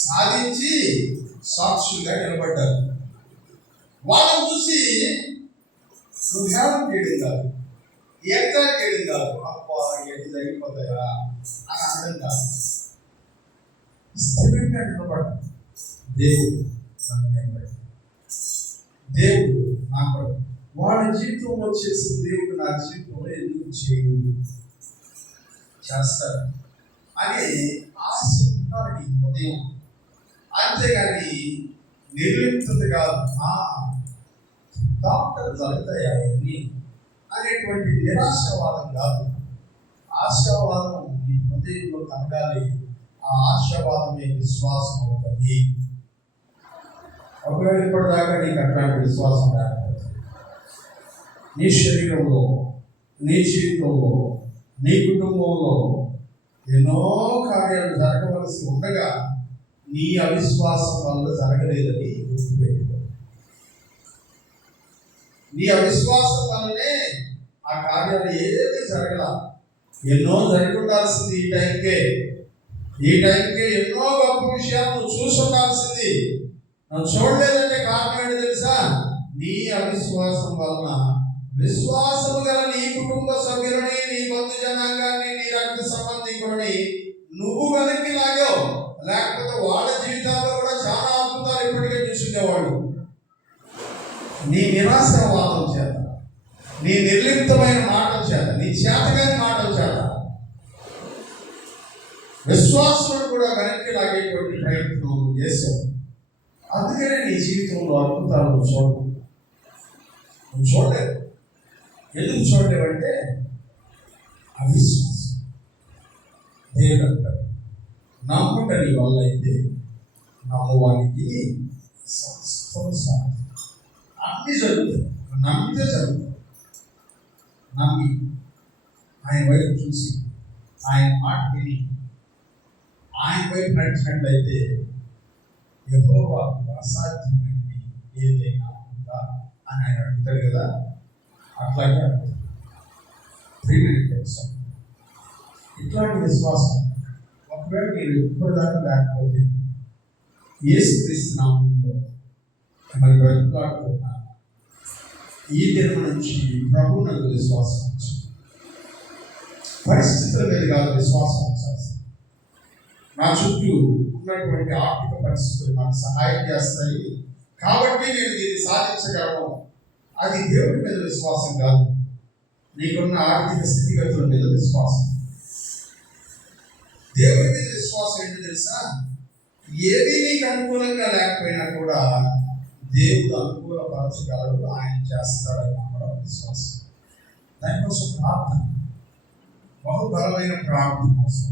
సాధించి సాక్షులుగా నిలబడ్డారు. వాళ్ళని చూసి నువ్వు హేళన చేయడం కాదు, ఎక్కడ చేయడం కాదు, అబ్బా ఎటు జరిగిపోతాయా అని అనడం కాదు. స్థిరంగా నిలబడ్డారు. దేవుడు నాకు వాళ్ళ జీవితంలో చేసిన దేవుడు నా జీవితంలో ఎందుకు చేయడు చేస్తారు అని ఆశ ఉంటారు ఉదయం. అంతేగాని నిర్లిప్తత కాదు, డాక్టర్ జరుగుతాయా అవన్నీ అనేటువంటి నిరాశావాదం కాదు. ఆశావాదం నీ హృదయంలో కలగాలి. ఆ ఆశావాదమే విశ్వాసం అవుతుంది. ఒకవేళ ఇప్పటిదాకా నీకు అట్లాంటి విశ్వాసం లేకపోతే నీ శరీరంలో, నీ జీవితంలో, నీ కుటుంబంలో ఎన్నో కార్యాలు జరగవలసి ఉండగా నీ అవిశ్వాసం వల్ల జరగలేదని గుర్తుపెట్టుకో. నీ అవిశ్వాసం వల్లనే ఆ కార్యాలు ఏమీ జరగల. ఎన్నో జరిగి ఉండాల్సింది ఈ టైంకే ఎన్నో గొప్ప విషయాలు నువ్వు చూసి ఉండాల్సింది. నువ్వు చూడలేదంటే కారణం ఏంటి తెలుసా? నీ అవిశ్వాసం వలన విశ్వాసము గల నీ కుటుంబ సభ్యులని, నీ బంధు జనాంగాన్ని, నీ రక్త సంబంధికులని నువ్వు వెనక్కి లాగావు. లేకపోతే వాళ్ళ జీవితాల్లో కూడా చాలా అద్భుతాలు ఇప్పటికే చూసుకునేవాళ్ళు. నీ నిరాశవాదం చేత, నీ నిర్లిప్తమైన మాటల చేత, నీ చేతగాని మాటల చేత విశ్వాసులను కూడా వెనక్కి లాగేటువంటి ప్రయత్నం చేసావు. అందుకనే నీ జీవితంలో అద్భుతాలు నువ్వు చూడలేదు. ఎందుకు చూడలేవంటే అవిశ్వాసం. దేవుడు అంటాడు, నమ్ముట నీ వల్ల అయితే నమ్మవానికి అన్నీ జరుగుతాయి. నమ్మితే జరుగుతాయి. నమ్మి ఆయన వైపు చూసి ఆయన మాట విని ఆయన వైపు నడిచినట్లయితే యెహోవాకు అసాధ్యమైనది ఏదైనా ఉందా అని ఆయన అడుగుతాడు కదా. అట్లాగే అడుగుతాడు. ఇట్లాంటి విశ్వాసం ఒకవేళ మీరు ఇప్పటిదాకా లేకపోతే యేసుక్రీస్తు నామములో మరి బ్రతుకులాడుతున్నారు. ఈ దినం నుంచి ప్రభు నందు విశ్వాసం ఉంచు. పరిస్థితుల మీద కాదు విశ్వాసం ఉంచాల్సి. నా చుట్టూ ఉన్నటువంటి ఆర్థిక పరిస్థితులు నాకు సహాయం చేస్తాయి కాబట్టి నేను దీన్ని సాధించగలను, అది దేవుడి మీద విశ్వాసం కాదు. నీకున్న ఆర్థిక స్థితిగతుల మీద విశ్వాసం. దేవుడి మీద విశ్వాసం ఏంటి తెలుసా? ఏమీ నీకు అనుకూలంగా లేకపోయినా కూడా దేవుడు అనుకూలపరచగలడు, ఆయన చేస్తాడని నమ్మడం విశ్వాసం. దానికోసం ప్రార్థన, బహుబలమైన ప్రార్థన అవసరం.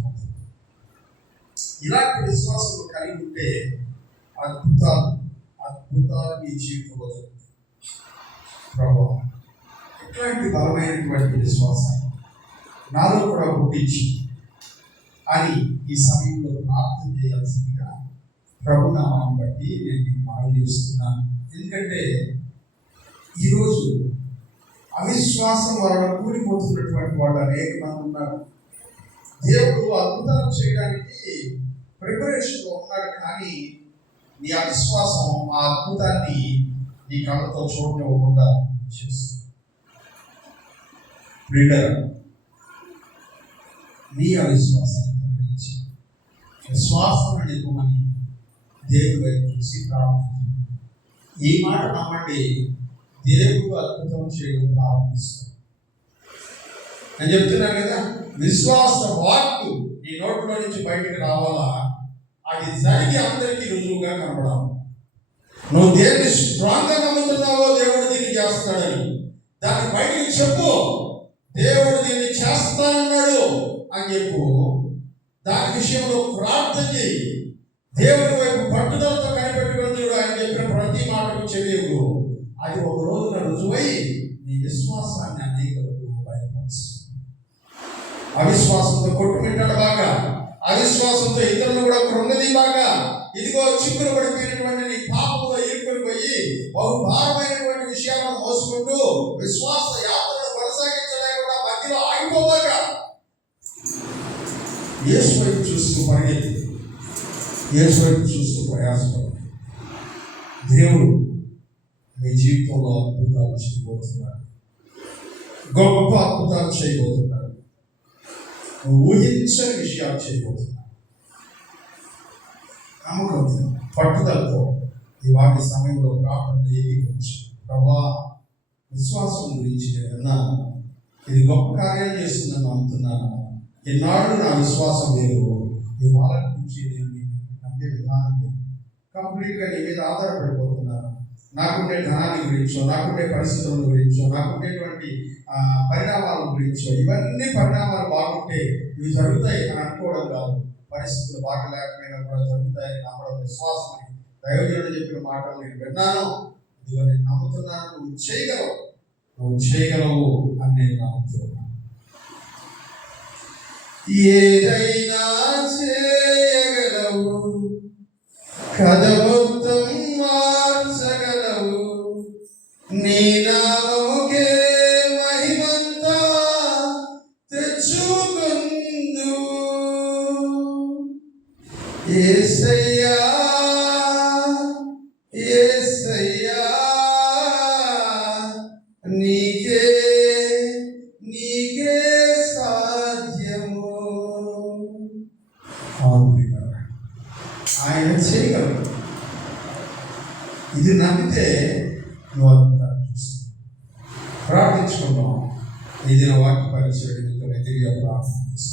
ఇలాంటి విశ్వాసం కలిగి ఉంటే అద్భుతాలు మీ జీవితంలో జరుగుతాయి. ప్రభు, ఇట్లాంటి బలమైనటువంటి విశ్వాసం నాలో కూడా పుట్టించి అని ఈ సమయంలో ప్రార్థన చేయాల్సిందిగా ప్రభు నామాన్ని బట్టి నేను మీకు మనవి చేస్తున్నాను. ఎందుకంటే ఈరోజు అవిశ్వాసం వలన కూలిపోతున్నటువంటి వాళ్ళు అనేక మంది ఉన్నారు. దేవుడు అద్భుతాలు చేయడానికి ప్రిపరేషన్లో ఉన్నాడు, కానీ నీ అవిశ్వాసం ఆ అద్భుతాన్ని నీ కళ్ళతో చూడనివ్వకుండా చేస్తుంది. ప్రియులారా, నీ అవిశ్వాసాన్ని తొలగించి విశ్వాసం నిలుపుమని దేవుడి వైపు చూసి ప్రారంభించింది. ఈ మాట నమ్మండి, దేవుడు అద్భుతం చేయడం ప్రారంభిస్తాడు. నేను చెప్తున్నాను కదా, విశ్వాస వాక్కు నీ నోట్లో నుంచి బయటకు రావాలా, అది జరిగి అందరికీ రుజువుగా కనపడాలి. నువ్వు దేన్ని స్ట్రాంగ్గా నమ్ముతున్నావో దేవుడు దీన్ని చేస్తాడని దాన్ని బయటికి చెప్పు. దేవుడు దీన్ని చేస్తానన్నాడు అని చెప్పు. దాని విషయంలో ప్రార్థన చేయి. దేవుడి వైపు పట్టుదలతో కనిపెట్టుకుని చూడు. ఆయన చెప్పిన ప్రతి మాటకు చెవియకు. అది ఒక రోజున రుజువై నీ విశ్వాసాన్ని అనేకులకు బయటపరుస్తుంది. అవిశ్వాసంతో కొట్టుమిట్టాడు బాగా, అవిశ్వాసంతో ఇతరులు కూడా కృంగది బాగా. ఇదిగో చిక్కులు పడిపోయినటువంటి నీ పాపంలో ఇరుక్కుని పోయి బహుభారమైనటువంటి విషయాలను మోసుకుంటూ విశ్వాస యాత్రను కొనసాగించలేకుండా మధ్యలో ఆగిపోవాగా. యేసు వైపు చూస్తూ పరిగెత్తి, యేసు వైపు చూస్తూ ప్రయాసపడు. దేవుడు మీ జీవితంలో అద్భుతాలు చేయబోతున్నాడు, గొప్ప అద్భుతాలు చేయబోతున్నాడు, ఊహించని విషయాలు చేయబోతున్నాడు. నమ్మకంతో పట్టుదలతో ఈ వాటి సమయంలో ప్రార్థన ఏకీకరించు. ప్రభా, విశ్వాసం గురించి నేను విన్నాను, ఇది గొప్ప కార్యాలు చేస్తుందని నమ్ముతున్నాను. ఎన్నాళ్ళు నా విశ్వాసం లేదు, ఈ వాళ్ళ నుంచి నేను నమ్మే విధానం లేదు. కంప్లీట్గా నీ మీద ఆధారపడిపోతున్నాను. నాకుండే ధనాన్ని గురించో, నాకుండే పరిస్థితుల గురించో, నాకుండేటువంటి పరిణామాల గురించో, ఇవన్నీ పరిణామాలు బాగుంటే ఇవి జరుగుతాయి అని అనుకోవడం కాదు. పరిస్థితులు బాగలేకపోయినా కూడా జరుగుతాయని నమ్మడం విశ్వాసం. దైవజనుడు చెప్పిన మాటలు నేను విన్నాను, ఇదిగో నేను నమ్ముతున్నాను, నువ్వు చేయగలవు అని నేను నమ్ముతున్నాను. ఏదైనా చేయగలవు, కథ మొత్తం మార్చగలవు, నీ నామముకే మహిమంతా తెచ్చుకుందు. యేసయ్యా యేసయ్యా, నీకే సాధ్యము. ఆయన చేయగలరు. ఇది నమ్మితే నువ్వు అద్భుతాలు చూస్తావు. ప్రార్థించుకుందాం. ఇది నా వాక్య పరిచయం తిరిగి ప్రార్థన చేస్తాం.